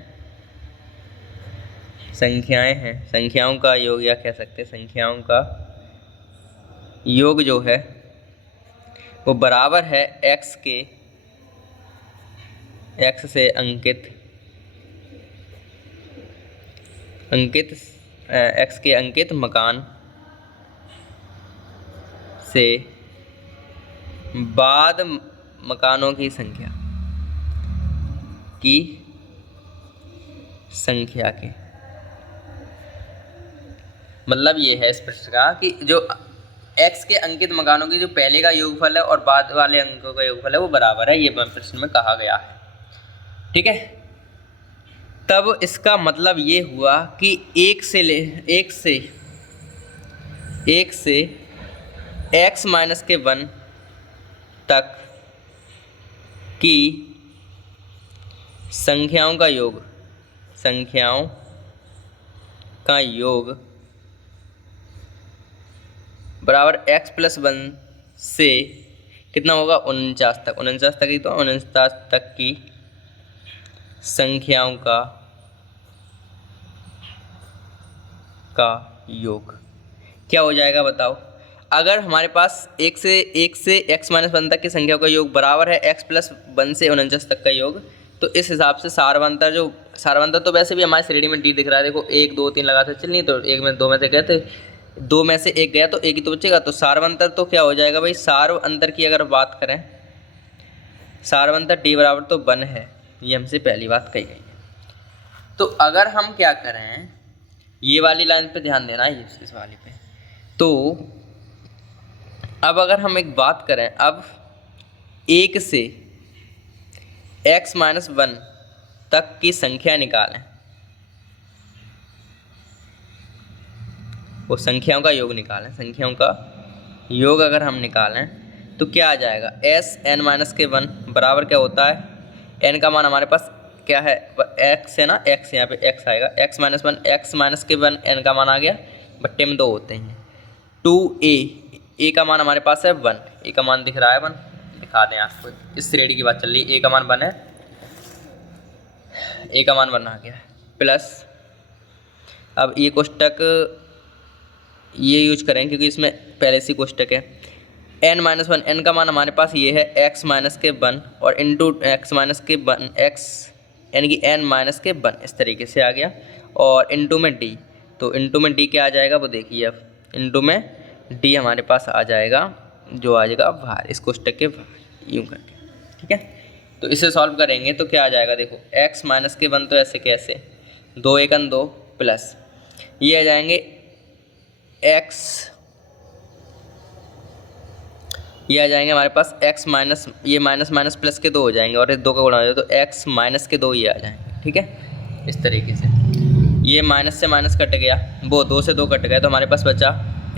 संख्याओं का योग, या कह सकते हैं संख्याओं का योग जो है वो बराबर है x से अंकित x के अंकित मकान से बाद मकानों की संख्या के। मतलब ये है इस प्रश्न का कि जो x के अंकित मकानों की जो पहले का योगफल है और बाद वाले अंकों का योगफल है वो बराबर है, ये प्रश्न में कहा गया है। ठीक है, तब इसका मतलब ये हुआ कि एक से x माइनस के 1 तक की संख्याओं का योग बराबर x प्लस 1 से कितना होगा, 49 तक ही, तो 49 तक की संख्याओं का योग क्या हो जाएगा बताओ। अगर हमारे पास 1 से x माइनस 1 तक की संख्याओं का योग बराबर है x प्लस 1 से 49 तक का योग, तो इस हिसाब से सारवंतर तो वैसे भी हमारी श्रेणी में डी दिख रहा है, देखो 1 2 3 लगाते चलिए, तो 1 में 2 में से गए थे, 2 में से 1 गया तो 1 ही तो बचेगा। तो सारवंतर तो क्या हो जाएगा भाई, सार्व अंतर की अगर बात करें, सारवंतर डी बराबर तो 1 है, ये हमसे पहली बात कही गई है। तो अगर हम क्या करें, ये वाली लाइन पे ध्यान देना है, इस वाली पे। तो अब अगर हम एक बात करें, अब 1 से x माइनस 1 तक की संख्या निकालें, वो संख्याओं का योग निकालें, संख्याओं का योग अगर हम निकालें तो क्या आ जाएगा, s n माइनस के 1 बराबर क्या होता है, n का मान हमारे पास क्या है, x है ना, x यहाँ पे x आएगा, x माइनस 1, x माइनस के 1 n का मान आ गया, बट्टे में 2 होते हैं, 2a का मान हमारे पास है 1, a का मान दिख रहा है 1, दिखा दें आपको, इस श्रेणी की बात चल रही है, a का मान 1 है, a का मान 1 आ गया, प्लस अब ये कोष्टक ये यूज करें क्योंकि इसमें पहले से कोष्टक है, n माइनस 1, n का मान हमारे पास ये है x माइनस के 1 और इंटू x माइनस के 1 x यानी कि n माइनस के 1, इस तरीके से आ गया, और इंटू में d, तो इंटू में d क्या आ जाएगा वो देखिए, अब इंटू में d हमारे पास आ जाएगा, जो आ जाएगा बाहर, इस कोष्टक के बाहर यूँ करके। ठीक है, तो इसे सॉल्व करेंगे तो क्या आ जाएगा, देखो x माइनस के 1 तो ऐसे कैसे, 2 1 2 प्लस ये आ जाएंगे x, ये आ जाएंगे हमारे पास x माइनस, ये माइनस माइनस प्लस के 2 हो जाएंगे और 2 का गुणा हो जाए तो x माइनस के 2 ये आ जाएंगे। ठीक है, इस तरीके से ये माइनस से माइनस कट गया, वो 2 से 2 कट गया, तो हमारे पास बचा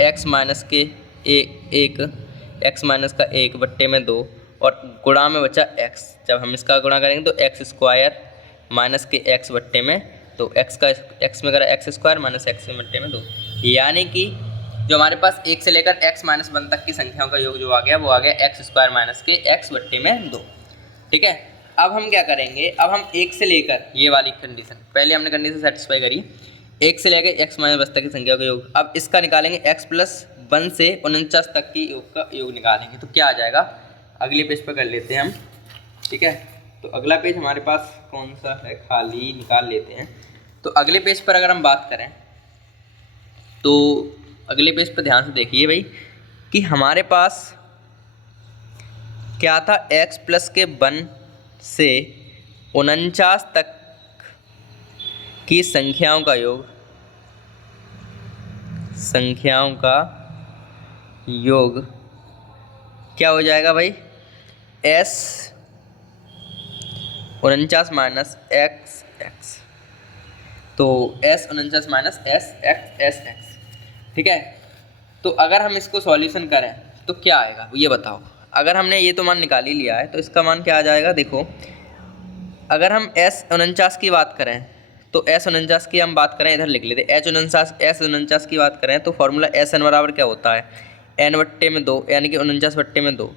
x माइनस के 1, x माइनस का 1 बट्टे में 2 और गुणा में बचा x, जब हम इसका गुणा करेंगे तो x स्क्वायर माइनस के x बट्टे में, तो x में करा x स्क्वायर माइनस x बट्टे में 2, यानी कि जो हमारे पास 1 से लेकर x माइनस 1 तक की संख्याओं का योग जो आ गया वो आ गया एक्स स्क्वायर माइनस के x बट्टे में 2। ठीक है, अब हम क्या करेंगे, अब हम 1 से लेकर ये वाली कंडीशन, पहले हमने कंडीशन सेटिस्फाई करी 1 से लेकर x माइनस 1 तक की संख्या का योग, अब इसका निकालेंगे x प्लस 1 से 49 तक की योग का योग निकालेंगे तो क्या आ जाएगा। अगले पेज पर कर लेते हैं हम। ठीक है, तो अगला पेज हमारे पास कौन सा है, खाली निकाल लेते हैं। तो अगले पेज पर अगर हम बात करें तो अगले पेज पर ध्यान से देखिए भाई कि हमारे पास क्या था, x प्लस के 1 से 49 तक की संख्याओं का योग, संख्याओं का योग क्या हो जाएगा भाई, s 49 माइनस एक्स एक्स, तो s 49 minus S x S x. ठीक है, तो अगर हम इसको सॉल्यूशन करें तो क्या आएगा ये बताओ। अगर हमने ये तो मान निकाल ही लिया है तो इसका मान क्या आ जाएगा, देखो अगर हम s 49 की बात करें तो s 49 की हम बात करें, इधर लिख लेते h 49 s 49 की बात करें तो फॉर्मूला एस एन बराबर क्या होता है, n बट्टे में 2 यानी कि 49 बट्टे में 2,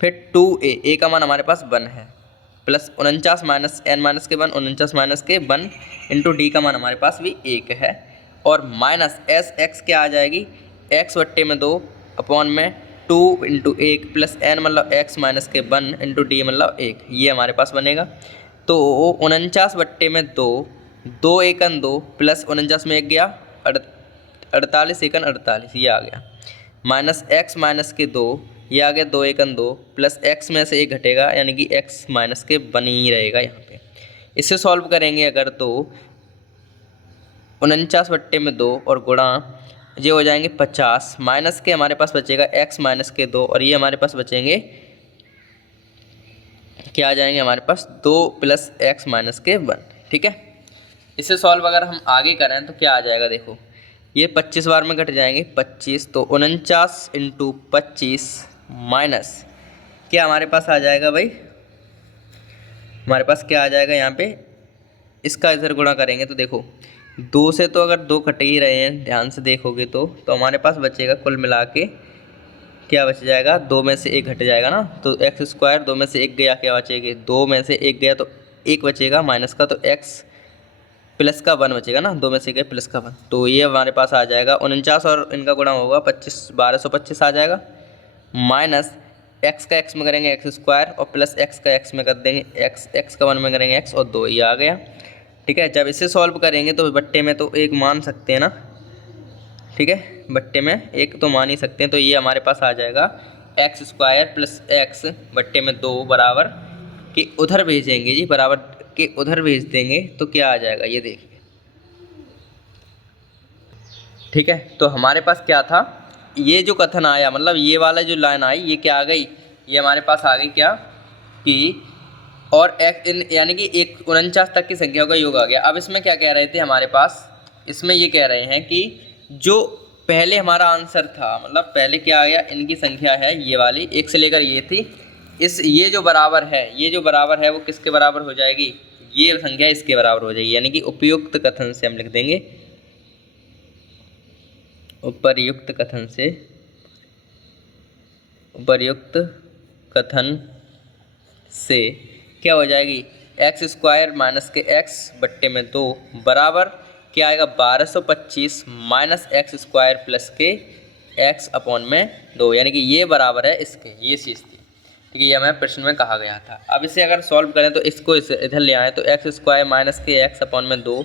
फिर 2a का मान हमारे पास 1 है, प्लस 49 माइनस n माइनस के 1 49 माइनस के 1 इंटू डी का मान हमारे पास भी 1 है, और माइनस एस एक्स क्या आ जाएगी, x बट्टे में 2 अपॉन में 2 इंटू 1 प्लस n मतलब x माइनस के 1 इंटू डी मतलब 1, ये हमारे पास बनेगा। तो 49 बट्टे में 2, 2 एकन 2 प्लस 49 में 1 गया 48 एकन 48, ये आ गया, माइनस x माइनस के 2, ये आ गया 2 एकन 2 प्लस x में से 1 घटेगा यानी कि x माइनस के 1 ही रहेगा यहाँ पे। इससे सॉल्व करेंगे अगर तो 49 बट्टे में 2 और गुणा ये हो जाएंगे 50, माइनस के हमारे पास बचेगा x माइनस के 2 और ये हमारे पास बचेंगे क्या आ जाएंगे हमारे पास 2 प्लस x माइनस के 1। ठीक है, इसे सॉल्व अगर हम आगे करें तो क्या आ जाएगा, देखो ये 25 बार में घट जाएंगे 25, तो 49 इंटू 25 माइनस क्या हमारे पास आ जाएगा भाई, हमारे पास क्या आ जाएगा यहाँ पे, इसका इधर गुणा करेंगे तो देखो 2 से तो अगर 2 कट ही रहे हैं, ध्यान से देखोगे तो हमारे पास बचेगा कुल मिला के क्या बच जाएगा, 2 में से 1 घट जाएगा ना, तो एक्स स्क्वायर 2 में से 1 गया क्या बचेगी, 2 में से 1 गया तो 1 बचेगा माइनस का, तो x प्लस का 1 बचेगा ना, 2 में से 1 प्लस का 1, तो ये हमारे पास आ जाएगा 49 और इनका गुणा होगा 25 1225 आ जाएगा, माइनस x का x में करेंगे एक्स स्क्वायर और प्लस x का x में कर देंगे x का 1 में करेंगे x और 2, ये आ गया। ठीक है, जब इसे सॉल्व करेंगे तो बट्टे में तो 1 मान सकते हैं ना, ठीक है बट्टे में 1 तो मान ही सकते हैं, तो ये हमारे पास आ जाएगा एक्स स्क्वायर प्लस एक्स बट्टे में 2 बराबर के उधर भेजेंगे जी, बराबर के उधर भेज देंगे तो क्या आ जाएगा ये देखिए। ठीक है, तो हमारे पास क्या था, ये जो कथन आया मतलब ये वाला जो लाइन आई ये क्या आ गई, ये हमारे पास आ गई क्या कि और x यानी कि 49 तक की संख्याओं का योग आ गया। अब इसमें क्या कह रहे थे हमारे पास, इसमें ये कह रहे हैं कि जो पहले हमारा आंसर था मतलब पहले क्या आ गया, इनकी संख्या है ये वाली 1 से लेकर ये थी, इस ये जो बराबर है, ये जो बराबर है वो किसके बराबर हो जाएगी, ये संख्या इसके बराबर हो जाएगी, यानी कि उपयुक्त कथन से हम लिख देंगे, उपर्युक्त कथन से, उपर्युक्त कथन से क्या हो जाएगी, एक्स स्क्वायर माइनस के एक्स बट्टे में 2 बराबर क्या आएगा 1225 माइनस एक्स स्क्वायर प्लस के एक्स अपॉन में 2, यानी कि ये बराबर है इसके, ये चीज़ थी। ठीक है, ये हमें प्रश्न में कहा गया था। अब इसे अगर सॉल्व करें तो इसको इधर ले आए तो एक्स स्क्वायर माइनस के एक्स अपॉन में 2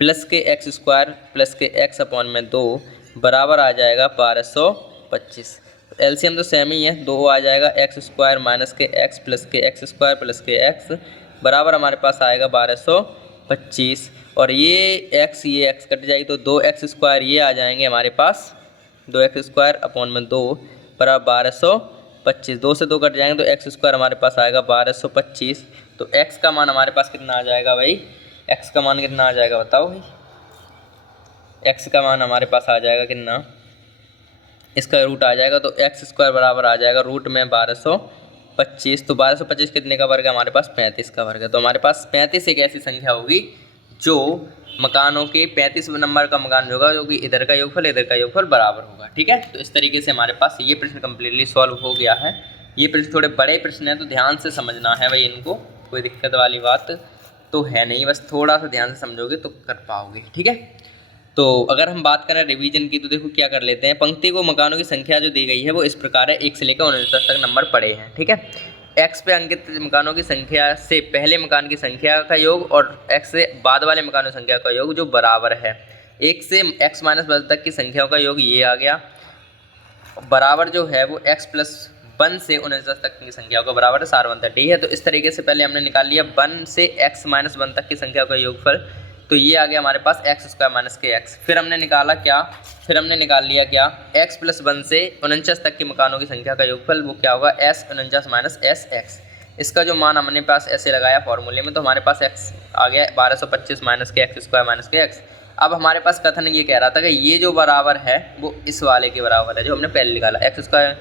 प्लस के एक्स स्क्वायर प्लस के एक्स अपॉन में 2 बराबर आ जाएगा 1225। एलसीएम तो सेम ही है, 2 आ जाएगा एक्स स्क्वायर माइनस के एक्स प्लस के एक्स स्क्वायर प्लस के एक्स बराबर हमारे पास आएगा 1225, और ये x कट जाएगी तो 2x स्क्वायर ये आ जाएंगे हमारे पास, 2x स्क्वायर अपॉन में 2 बराबर 1225, 2 से 2 कट जाएंगे तो x स्क्वायर हमारे पास आएगा 1225, तो x का मान हमारे पास कितना आ जाएगा भाई, x का मान कितना आ जाएगा बताओ भाई, x का मान हमारे पास आ जाएगा कितना, इसका रूट आ जाएगा तो एक्स स्क्वायर बराबर आ जाएगा रूट में 1225, तो 1225 कितने का वर्ग है हमारे पास 35 का वर्ग है, तो हमारे पास 35 एक ऐसी संख्या होगी जो मकानों के 35 नंबर का मकान जो होगा, जो कि इधर का योगफल बराबर होगा। ठीक है, तो इस तरीके से हमारे पास ये प्रश्न कम्प्लीटली सॉल्व हो गया है। ये प्रश्न थोड़े बड़े प्रश्न हैं तो ध्यान से समझना है भाई, इनको कोई दिक्कत वाली बात तो है नहीं, बस थोड़ा सा ध्यान से समझोगे तो कर पाओगे। ठीक है, तो अगर हम बात करें रिवीजन की तो देखो क्या कर लेते हैं। पंक्ति को मकानों की संख्या जो दी गई है वो इस प्रकार है, 1 से लेकर 49 तक नंबर पड़े हैं। ठीक है, x पे अंकित मकानों की संख्या से पहले मकान की संख्या का योग और x से बाद वाले मकानों की संख्या का योग जो बराबर है। 1 से x - 1 तक की संख्याओं का योग ये आ गया, बराबर जो है वो x+1 से 49 तक की संख्याओं का बराबर है, सारवंत है। तो इस तरीके से पहले हमने निकाल लिया 1 से x - 1 तक की संख्या का योगफल, तो ये आ गया हमारे पास x² - kx। फिर हमने निकाला क्या, फिर हमने निकाल लिया क्या, x+1 से 49 तक के मकानों की संख्या का योगफल, वो क्या होगा s 49 - sx। इसका जो मान हमने पास ऐसे लगाया फॉर्मूले में, तो हमारे पास x आ गया 1225 - kx² - kx। अब हमारे पास कथन ये कह रहा था कि ये जो बराबर है वो इस वाले के बराबर है जो हमने पहले निकाला x²।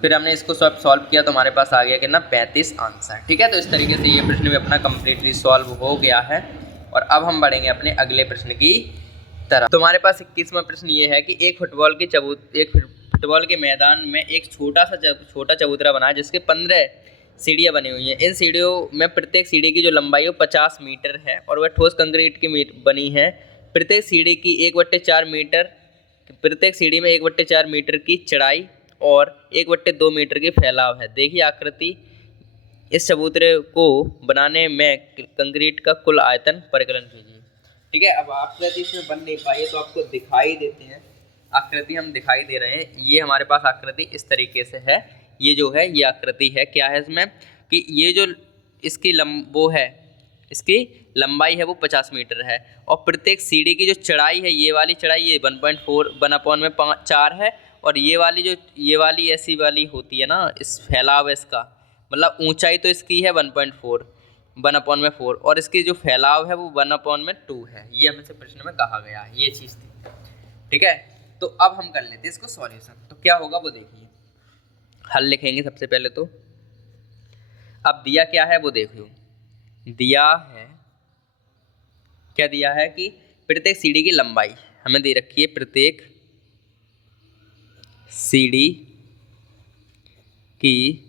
फिर हमने इसको सॉल्व किया तो हमारे पास आ गया कितना, 35 आंसर। ठीक है, तो इस तरीके से ये प्रश्न भी अपना कम्प्लीटली सॉल्व हो गया है। और अब हम बढ़ेंगे अपने अगले प्रश्न की तरफ। तो हमारे पास 21वां प्रश्न ये है कि एक फुटबॉल के मैदान में एक छोटा चबूतरा बना है जिसके 15 सीढ़ियाँ बनी हुई हैं। इन सीढ़ियों में प्रत्येक सीढ़ी की जो लंबाई है 50 मीटर है और वह ठोस कंक्रीट की बनी है। प्रत्येक सीढ़ी की 1/4 मीटर, प्रत्येक सीढ़ी में 1/4 मीटर की चौड़ाई और 1/2 मीटर की फैलाव है। देखिए आकृति, इस चबूतरे को बनाने में कंक्रीट का कुल आयतन परिकलन कीजिए। ठीक है, अब आकृति इसमें बन नहीं पाई है तो आपको दिखाई देते हैं, आकृति हम दिखाई दे रहे हैं। ये हमारे पास आकृति इस तरीके से है, ये जो है ये आकृति है, क्या है इसमें कि ये जो इसकी इसकी लंबाई है वो 50 मीटर है और प्रत्येक सीढ़ी की जो चढ़ाई है, ये वाली चढ़ाई ये 1.4 है और ये वाली ऐसी वाली होती है ना, इस फैलाव इसका मतलब ऊंचाई तो इसकी है 1/4 और इसकी जो फैलाव है वो 1/2 है। ये हमसे प्रश्न में कहा गया है, ये चीज़ थी। ठीक है, तो अब हम कर लेते हैं इसको सॉल्यूशन। तो क्या होगा वो देखिए, हल लिखेंगे सबसे पहले तो। अब दिया क्या है वो देखियो, दिया है क्या, दिया है कि प्रत्येक सीढ़ी की लंबाई हमें दे रखी है, प्रत्येक सीढ़ी की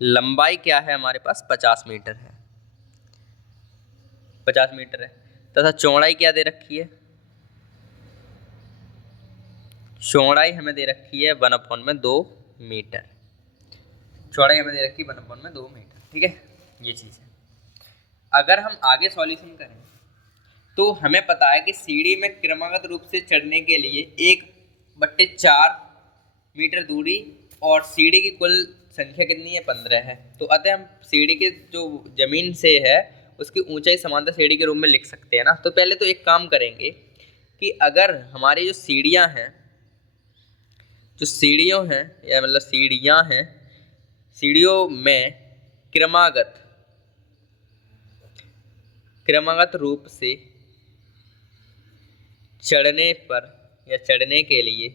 लंबाई क्या है हमारे पास 50 मीटर है, 50 मीटर है तथा चौड़ाई क्या दे रखी है, चौड़ाई हमें दे रखी है 1/2 मीटर, चौड़ाई हमें दे रखी है 1/2 मीटर। ठीक है, ये चीज़ है। अगर हम आगे सॉल्यूशन करें तो हमें पता है कि सीढ़ी में क्रमागत रूप से चढ़ने के लिए 1/4 मीटर दूरी और सीढ़ी की कुल संख्या कितनी है, 15 है। तो अतः हम सीढ़ी के जो ज़मीन से है उसकी ऊंचाई समांतर सीढ़ी के रूप में लिख सकते हैं ना। तो पहले तो एक काम करेंगे कि अगर हमारी जो सीढ़ियाँ हैं, जो सीढ़ियों हैं या मतलब सीढ़ियाँ हैं, सीढ़ियों में क्रमागत रूप से चढ़ने पर या चढ़ने के लिए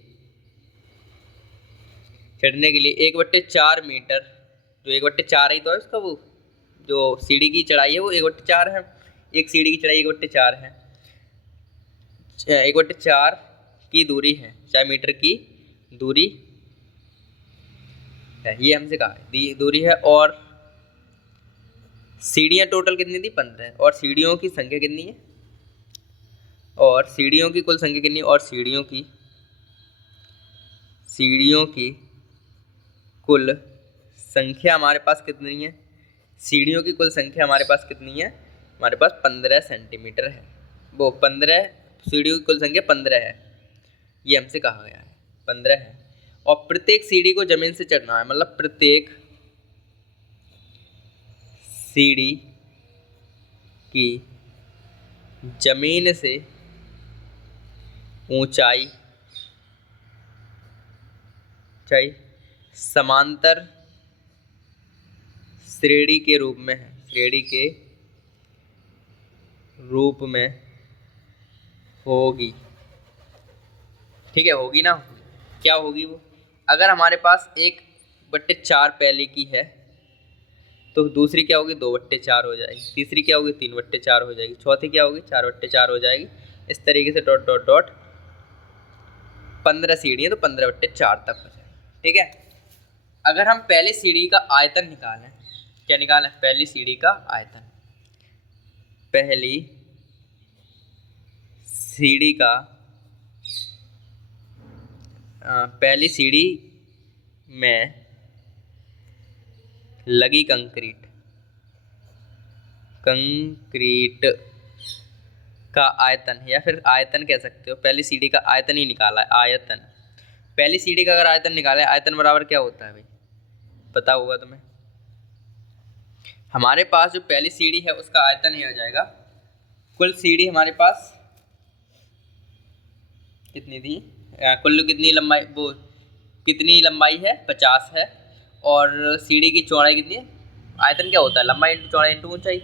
1/4 मीटर, जो 1/4 ही तो है उसका, वो जो सीढ़ी की चढ़ाई है वो 1/4 है, एक सीढ़ी की चढ़ाई 1/4 है, 1/4 की दूरी है, 4 मीटर की दूरी है, ये हमसे कहा है दूरी है। और सीढ़ियाँ टोटल कितनी थी, 15, और सीढ़ियों की संख्या कितनी है, और सीढ़ियों की कुल संख्या कितनी है, और सीढ़ियों की कुल संख्या हमारे पास कितनी है, सीढ़ियों की कुल संख्या हमारे पास कितनी है, हमारे पास 15 सेंटीमीटर है। वो 15, सीढ़ियों की कुल संख्या 15 है, ये हमसे कहा गया है 15 है। और प्रत्येक सीढ़ी को जमीन से चढ़ना है, मतलब प्रत्येक सीढ़ी की जमीन से ऊंचाई समांतर श्रेणी के रूप में है, श्रेणी के रूप में होगी। ठीक है, होगी ना, क्या होगी वो, अगर हमारे पास 1/4 पहले की है तो दूसरी क्या होगी 2/4 हो जाएगी, तीसरी क्या होगी 3/4 हो जाएगी, चौथी क्या होगी 4/4 हो जाएगी। इस तरीके से डॉट डॉट डॉट 15 सीढ़ी है तो 15/4 तक हो जाएगी। ठीक है। अगर हम पहली सीढ़ी का आयतन निकालें, क्या निकालें, पहली सीढ़ी का आयतन, पहली सीढ़ी का पहली सीढ़ी में लगी कंक्रीट का आयतन, या फिर आयतन कह सकते हो, पहली सीढ़ी का आयतन ही निकाला है, आयतन। पहली सीढ़ी का अगर आयतन निकाला है, आयतन बराबर क्या होता है भाई, पता होगा तुम्हें। हमारे पास जो पहली सीढ़ी है उसका आयतन ही हो जाएगा, कुल सीढ़ी हमारे पास कितनी थी, कुल कितनी लंबाई, वो कितनी लंबाई है 50 है, और सीढ़ी की चौड़ाई कितनी है, आयतन क्या होता है, लंबाई इंटू चौड़ाई इंटू ऊंचाई,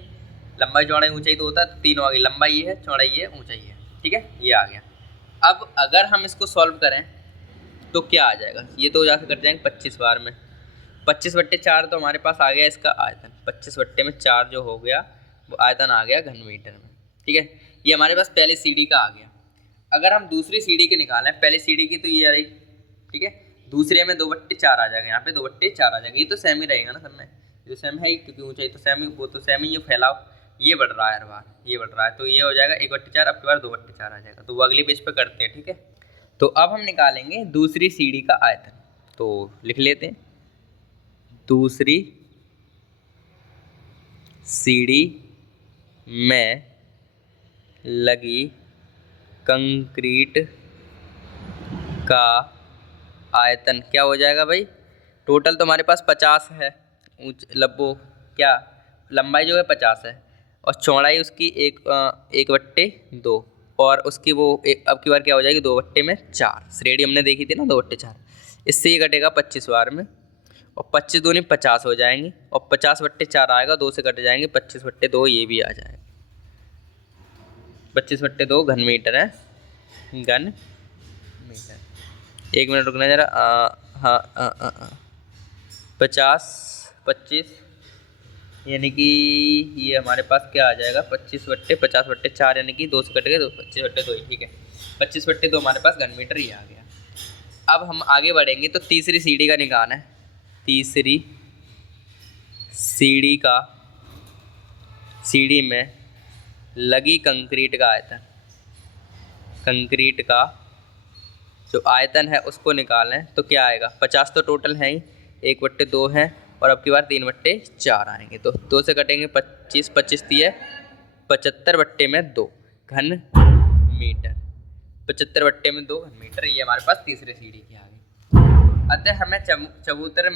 लंबाई चौड़ाई ऊंचाई तो होता है, तो तीनों आ गई, लंबाई ये है, चौड़ाई ये, ऊंचाई है। ठीक है, ये आ गया। अब अगर हम इसको सॉल्व करें तो क्या आ जाएगा, ये तो जाकर कर जाएंगे 25 बार में, 25/4 तो हमारे पास आ गया इसका आयतन, 25/4 जो हो गया वो आयतन आ गया घन मीटर में। ठीक है, ये हमारे पास पहली सीढ़ी का आ गया। अगर हम दूसरी सीढ़ी के निकालें, पहली सीढ़ी की तो ये आ रही, ठीक है, दूसरे में 2/4 आ जाएगा, यहाँ पे 2/4 आ जाएगा, ये तो सेम ही रहेगा ना सब में, जो सेम है क्योंकि ऊंचाई तो सेम ही, वो तो सेम ही, ये फैलाव ये बढ़ रहा है हर बार, ये बढ़ रहा है, तो ये हो जाएगा 1/4, अब की बार 2/4 आ जाएगा। तो वो अगली पेज पे करते हैं। ठीक है, तो अब हम निकालेंगे दूसरी सीढ़ी का आयतन, तो लिख लेते हैं, दूसरी सीढ़ी में लगी कंक्रीट का आयतन क्या हो जाएगा भाई, टोटल तो हमारे पास 50 है, लब्बो क्या लंबाई जो है 50 है, और चौड़ाई उसकी 1/2, और उसकी वो अब की बार क्या हो जाएगी 2/4, श्रेणी हमने देखी थी ना 2/4, इससे ये कटेगा 25 बार में, और 25 दूनी 50 हो जाएंगी, और 50/4 आएगा, 2 से कट जाएंगे, 25/2 ये भी आ जाएगा, 25/2 घन मीटर है, घन मीटर। 1 मिनट रुकना जरा, हाँ 25 यानी कि ये हमारे पास क्या आ जाएगा 25/50/4 यानी कि 2 से कट गए, 25/2 ही, ठीक है, 25/2 हमारे पास घन मीटर ये आ गया। अब हम आगे बढ़ेंगे तो तीसरी सीढ़ी का निकालना है, तीसरी सीढ़ी में लगी कंक्रीट का आयतन, कंक्रीट का जो आयतन है उसको निकालें तो क्या आएगा, 50 तो टोटल है ही, 1/2 है, और अब की बार 3/4 आएंगे, तो 2 से कटेंगे 25, 25 दिए 75/2 घन मीटर, 75/2 घन मीटर, ये हमारे पास तीसरी सीढ़ी की आ गई। अतः हमें चबूतरे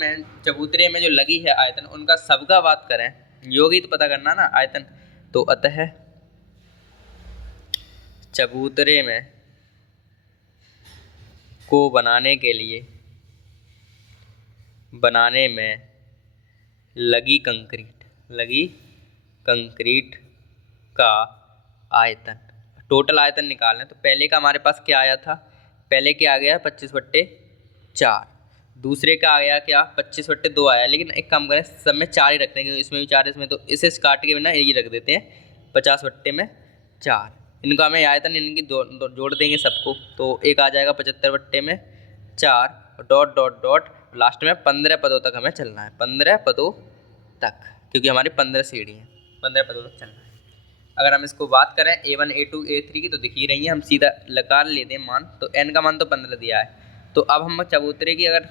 में जो लगी है आयतन, उनका सबका बात करें, योगी तो पता करना ना आयतन, तो अतः चबूतरे में को बनाने में लगी कंक्रीट का आयतन, टोटल आयतन निकालना। तो पहले का हमारे पास क्या आया था, पहले क्या आ गया 25/4, दूसरे का आ गया क्या 25/2 आया, लेकिन एक काम करें सब में 4 ही रख देंगे, इसमें भी 4, इसमें, तो इसे काट के बिना ये रख देते हैं 50/4, इनका हमें आयतन इनकी जोड़ देंगे सबको, तो एक आ जाएगा 75/4, डॉट डॉट डॉट लास्ट में 15 पदों तक हमें चलना है, 15 पदों तक, क्योंकि हमारी 15 सीढ़ी हैं, 15 पदों तक चलना है। अगर हम इसको बात करें A1 A2 A3 की, तो दिख ही रही है, हम सीधा लगा लेते हैं मान, तो n का मान तो 15 दिया है। तो अब हम चबूतरे की अगर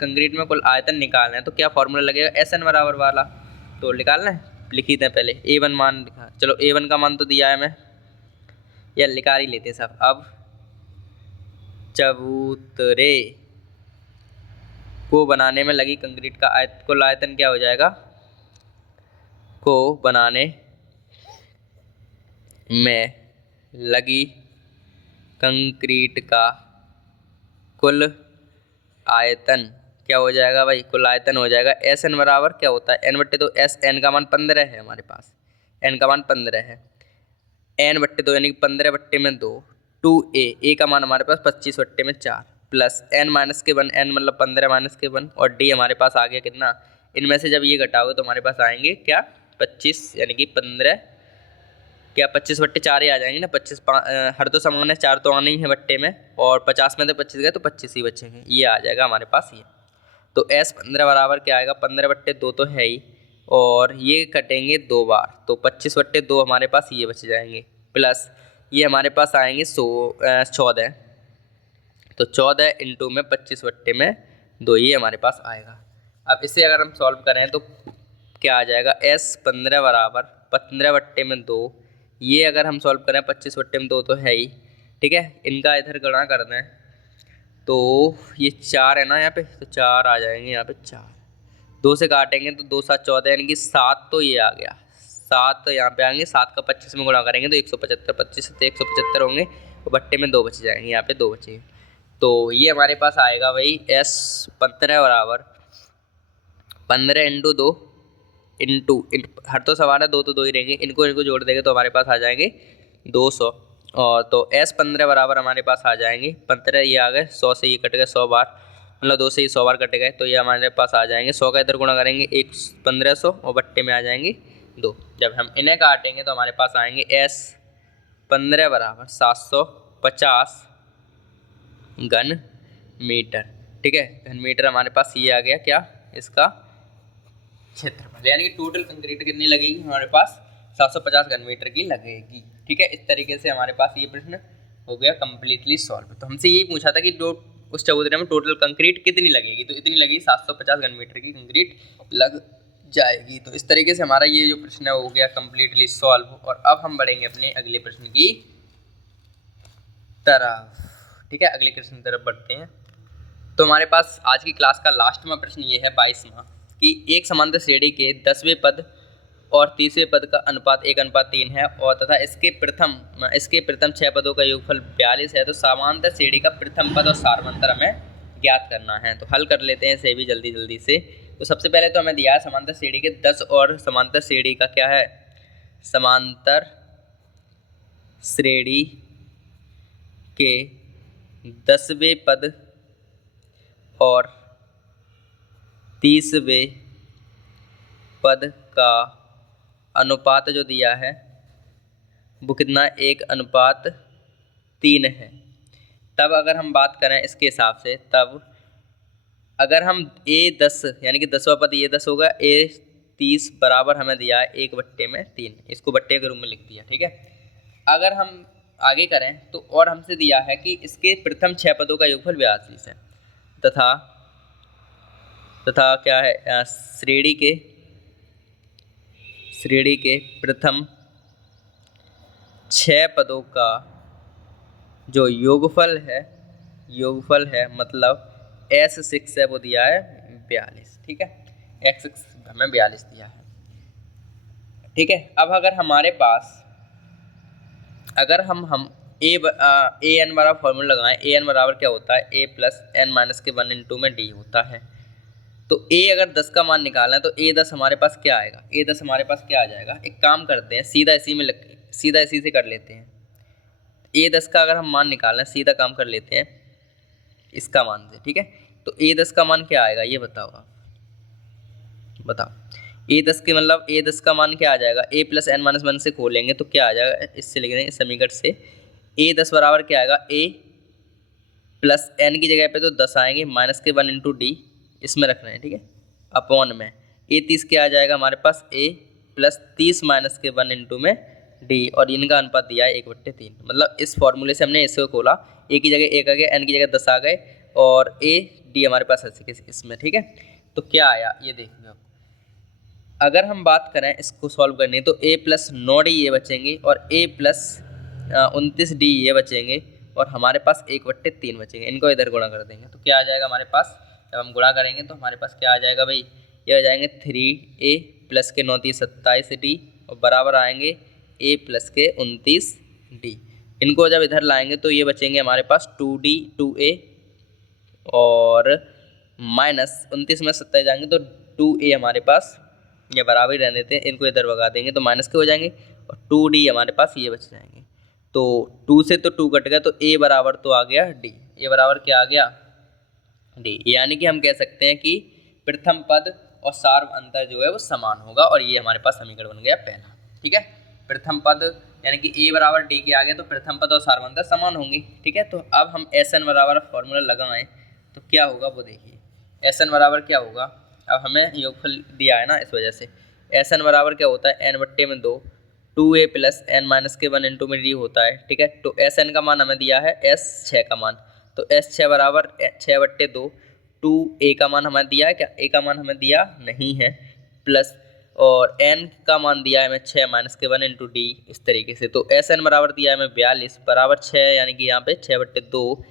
कंक्रीट में कुल आयतन निकालना है तो क्या फॉर्मूला लगेगा, SN बराबर वाला, तो निकालना है, लिख ही दें पहले, A1 मान लिखा, चलो A1 का मान तो दिया है हमें, या निकाल ही लेते हैं सब। अब चबूतरे को बनाने में लगी कंक्रीट का कुल आयतन क्या हो जाएगा, को बनाने में लगी कंक्रीट का कुल आयतन क्या हो जाएगा भाई, कुल आयतन हो जाएगा SN बराबर क्या होता है n/2, SN का मान 15 है हमारे पास, n का मान 15 है, n/2 यानी कि 15/2, 2a का मान हमारे पास 25/4 प्लस n-1, n मतलब 15 -1, और d हमारे पास आ गया कितना इनमें से जब ये घटाओगे तो हमारे पास आएंगे क्या 25 यानी कि 15, क्या 25/4 ही आ जाएंगे ना। 25 हर तो समान है, 4 तो आने ही है बट्टे में, और 50 में से 25 गए तो 25 ही बचेंगे, ये आ जाएगा हमारे पास ये। तो S15 बराबर क्या आएगा, 15/2 तो है ही, और ये कटेंगे 2 बार, तो 25/2 हमारे पास ये बच जाएंगे, प्लस ये हमारे पास आएंगे 14, तो 14 इंटू में 25/2 ये हमारे पास आएगा। अब इसे अगर हम सॉल्व करें तो क्या आ जाएगा, S15 बराबर 15/2, ये अगर हम सॉल्व करें 25/2 तो है ही, ठीक है। इनका इधर गणा कर दें तो ये 4 है ना यहाँ पे, तो 4 आ जाएंगे यहाँ पे, 4 2 से काटेंगे तो 2 7 14 यानी कि 7, तो ये आ गया 7, यहाँ पे आएंगे 7 का 25 में गुणा करेंगे तो 175, 25 से 175 होंगे, और बट्टे में 2 बच जाएंगे, यहाँ पे 2 बचेंगे। तो ये हमारे पास आएगा वही S15 बराबर 15 इंटू 2 इंटू हर तो सवाल है, 2 तो 2 ही रहेंगे, इनको जोड़ देंगे तो हमारे पास आ जाएंगे 200, और तो S15 बराबर हमारे पास आ जाएंगे 15, ये आ गए 100 से ये कट गए 100 बार, मतलब 2 से ये 100 बार कट गए, तो ये हमारे पास आ जाएंगे 100 का इधर गुणा करेंगे 1500, और बट्टे में आ जाएंगे 2। जब हम इन्हें काटेंगे तो हमारे पास आएंगे S15 बराबर 750 घन मीटर, ठीक है। घन मीटर हमारे पास ये आ गया क्या, इसका क्षेत्रफल, यानी कि टोटल कंक्रीट कितनी लगेगी हमारे पास, 750 घन मीटर की लगेगी, ठीक है। इस तरीके से हमारे पास ये प्रश्न हो गया कंप्लीटली सॉल्व। तो हमसे यही पूछा था कि उस चबूतरे में टोटल कंक्रीट कितनी लगेगी, तो इतनी लगेगी 750 घन मीटर की कंक्रीट लग जाएगी। तो इस तरीके से हमारा ये जो प्रश्न है हो गया कंप्लीटली सॉल्व। और अब हम बढ़ेंगे अपने अगले प्रश्न की तरफ, ठीक है। अगले प्रश्न की तरफ बढ़ते हैं। तो हमारे पास आज की क्लास का लास्टवां प्रश्न ये है 22वां, कि एक समांतर श्रेणी के 10वें पद और 30वें पद का अनुपात 1:3 है, और तथा इसके प्रथम 6 पदों का योगफल 42 है, तो समांतर श्रेणी का प्रथम पद और सारवंतर हमें ज्ञात करना है। तो हल कर लेते हैं इसे भी जल्दी से। तो सबसे पहले तो हमें दिया है समांतर श्रेणी के 10 और समांतर श्रेणी का क्या है, समांतर श्रेणी के 10वें पद और 30वें पद का अनुपात जो दिया है वो कितना, 1:3 है। तब अगर हम बात करें इसके हिसाब से, तब अगर हम A10 यानी कि 10वां पद ये 10 होगा, A30 बराबर हमें दिया है 1/3, इसको बट्टे के रूप में लिख दिया, ठीक है। अगर हम आगे करें तो और हमसे दिया है कि इसके प्रथम 6 पदों का योगफल 42 है, तथा क्या है, श्रेणी के प्रथम 6 पदों का जो योगफल है मतलब S6 है, वो दिया है 42, ठीक है। X6 हमें 42 दिया है, ठीक है। अब अगर हमारे पास हम ए एन वाला फॉर्मूला लगाएं, ए एन बराबर क्या होता है, A + n-1 में D होता है। तो A अगर 10 का मान निकालना है तो A10 हमारे पास क्या आएगा, A10 हमारे पास क्या आ जाएगा, एक काम करते हैं सीधा इसी से कर लेते हैं। A10 का अगर हम मान निकालना है, सीधा काम कर लेते हैं इसका मान से, ठीक है। तो A10 का मान क्या आएगा ये बताओ आप, A10 के मतलब A10 का मान क्या आ जाएगा, A + n-1 से खोलेंगे तो क्या आ जाएगा, इससे लिख देंगे समीकरण से A10 बराबर क्या आएगा, A + n की जगह पे तो 10 आएंगे, -1 × D इसमें रखना है, ठीक है, अपॉन में A30 क्या आ जाएगा हमारे पास, A + 30 - 1 में D, और इनका अनुपात दिया है 1/3। मतलब इस फॉर्मूले से हमने इसको खोला, A की जगह 1 आ गया, n की जगह 10 आ गए, और A D हमारे पास इसमें, ठीक है। तो क्या आया ये देखिए आप, अगर हम बात करें इसको सॉल्व करने तो A + 9D ये बचेंगे, और A + 29D ये बचेंगे, और हमारे पास 1/3 बचेंगे। इनको इधर गुणा कर देंगे तो क्या आ जाएगा हमारे पास, जब हम गुणा करेंगे तो हमारे पास क्या आ जाएगा भाई, ये आ जाएंगे 3A + के 9 × 27D, और बराबर आएंगे A + के 29D। इनको जब इधर लाएंगे तो ये बचेंगे हमारे पास 2D 2A, और -29 में 27 जाएंगे तो 2A हमारे पास ये बराबर ही रहने देते हैं, इनको इधर भगा देंगे तो माइनस के हो जाएंगे, और 2D हमारे पास ये बच जाएंगे। तो 2 से तो 2 कट गया, तो A बराबर तो आ गया D, A बराबर क्या आ गया D, यानी कि हम कह सकते हैं कि प्रथम पद और सार्व अंतर जो है वो समान होगा, और ये हमारे पास समीकरण बन गया पहला। ठीक है, प्रथम पद यानी कि a बराबर d के आगे तो प्रथम पद और सार्व अंतर समान होंगे। ठीक है, तो अब हम Sn बराबर फॉर्मूला लगाएं तो क्या होगा वो देखिए। Sn बराबर क्या होगा, अब हमें योगफल दिया है ना, इस वजह से Sn बराबर क्या होता है, n/2 2a plus n minus के 1 इंटू में d होता है। ठीक है, तो Sn का मान हमें दिया है S6 का मान, तो S6 बराबर 6/2 2a का मान हमें दिया है क्या, a का मान हमें दिया नहीं है, प्लस और n का मान दिया है हमें 6 माइनस के 1 इंटू डी, इस तरीके से। तो Sn बराबर दिया है हमें 42 बराबर 6, यानी कि यहाँ पे 6/2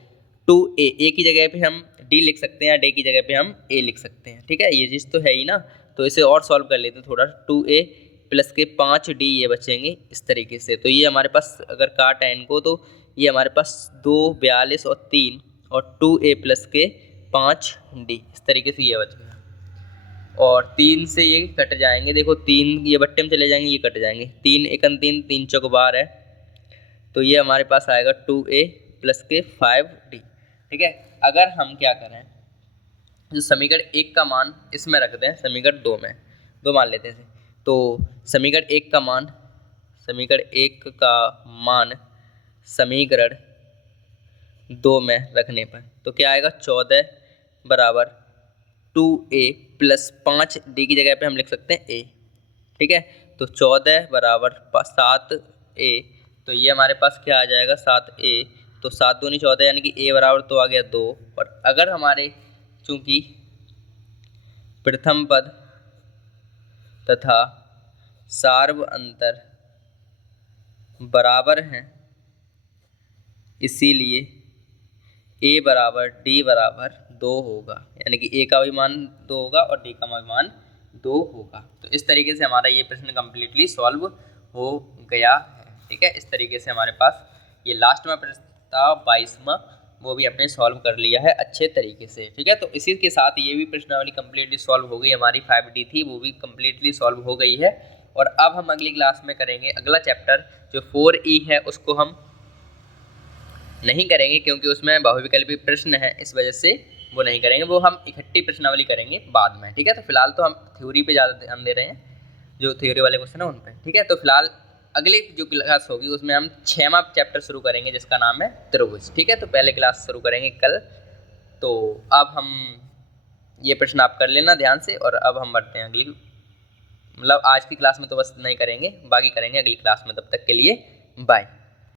2a, a की जगह पे हम d लिख सकते हैं, d की जगह पे हम a लिख सकते हैं। ठीक है, ये चीज़ तो है ही ना, तो इसे और सॉल्व कर लेते थोड़ा। 2a प्लस के 5d ये बचेंगे इस तरीके से। तो ये हमारे पास अगर काटा है इनको तो ये हमारे पास 2 42 और 3 और 2a प्लस के 5d, इस तरीके से ये बच गया। और 3 से ये कट जाएंगे, देखो 3 ये बट्टे में चले जाएंगे, ये कट जाएंगे, 3 एकन 3 3 चौक 12 है, तो ये हमारे पास आएगा 2a प्लस के 5d। ठीक है, अगर हम क्या करें, जो समीकरण 1 का मान इसमें रख दें समीकरण 2 में, 2 मान लेते हैं, तो समीकरण 1 का मान समीकरण 2 में रखने पर तो क्या आएगा, 14 बराबर 2a प्लस 5d की जगह पे हम लिख सकते हैं a। ठीक है, तो 14 बराबर 7a, तो ये हमारे पास क्या आ जाएगा 7a, तो 7 दूनी 14 यानी कि a बराबर तो आ गया 2। और अगर हमारे चूंकि प्रथम पद तथा सार्व अंतर बराबर हैं, इसीलिए a बराबर d बराबर 2 होगा, यानी कि a का भी मान 2 होगा और d का भी मान 2 होगा। तो इस तरीके से हमारा ये प्रश्न कम्प्लीटली सॉल्व हो गया है। ठीक है, इस तरीके से हमारे पास ये लास्ट में प्रश्न था 22वां, वो भी अपने सॉल्व कर लिया है अच्छे तरीके से। ठीक है, तो इसी के साथ ये भी प्रश्नावली कम्प्लीटली सॉल्व हो गई, हमारी 5D थी वो भी कम्प्लीटली सॉल्व हो गई है। और अब हम अगली क्लास में करेंगे अगला चैप्टर जो 4E है, उसको हम नहीं करेंगे क्योंकि उसमें बहुविकल्पी प्रश्न है, इस वजह से वो नहीं करेंगे, वो हम इकट्ठी प्रश्नावली करेंगे बाद में। ठीक है, तो फिलहाल तो हम थ्योरी पे ज़्यादा ध्यान दे रहे हैं, जो थ्योरी वाले क्वेश्चन है उन पे। ठीक है, तो फिलहाल अगली जो क्लास होगी उसमें हम 6वां चैप्टर शुरू करेंगे जिसका नाम है त्रिभुज। ठीक है, तो पहले क्लास शुरू करेंगे कल। तो अब हम ये प्रश्न आप कर लेना ध्यान से, और अब हम बढ़ते हैं अगली, मतलब आज की क्लास में तो बस नहीं करेंगे, बाकी करेंगे अगली क्लास में। तब तक के लिए बाय।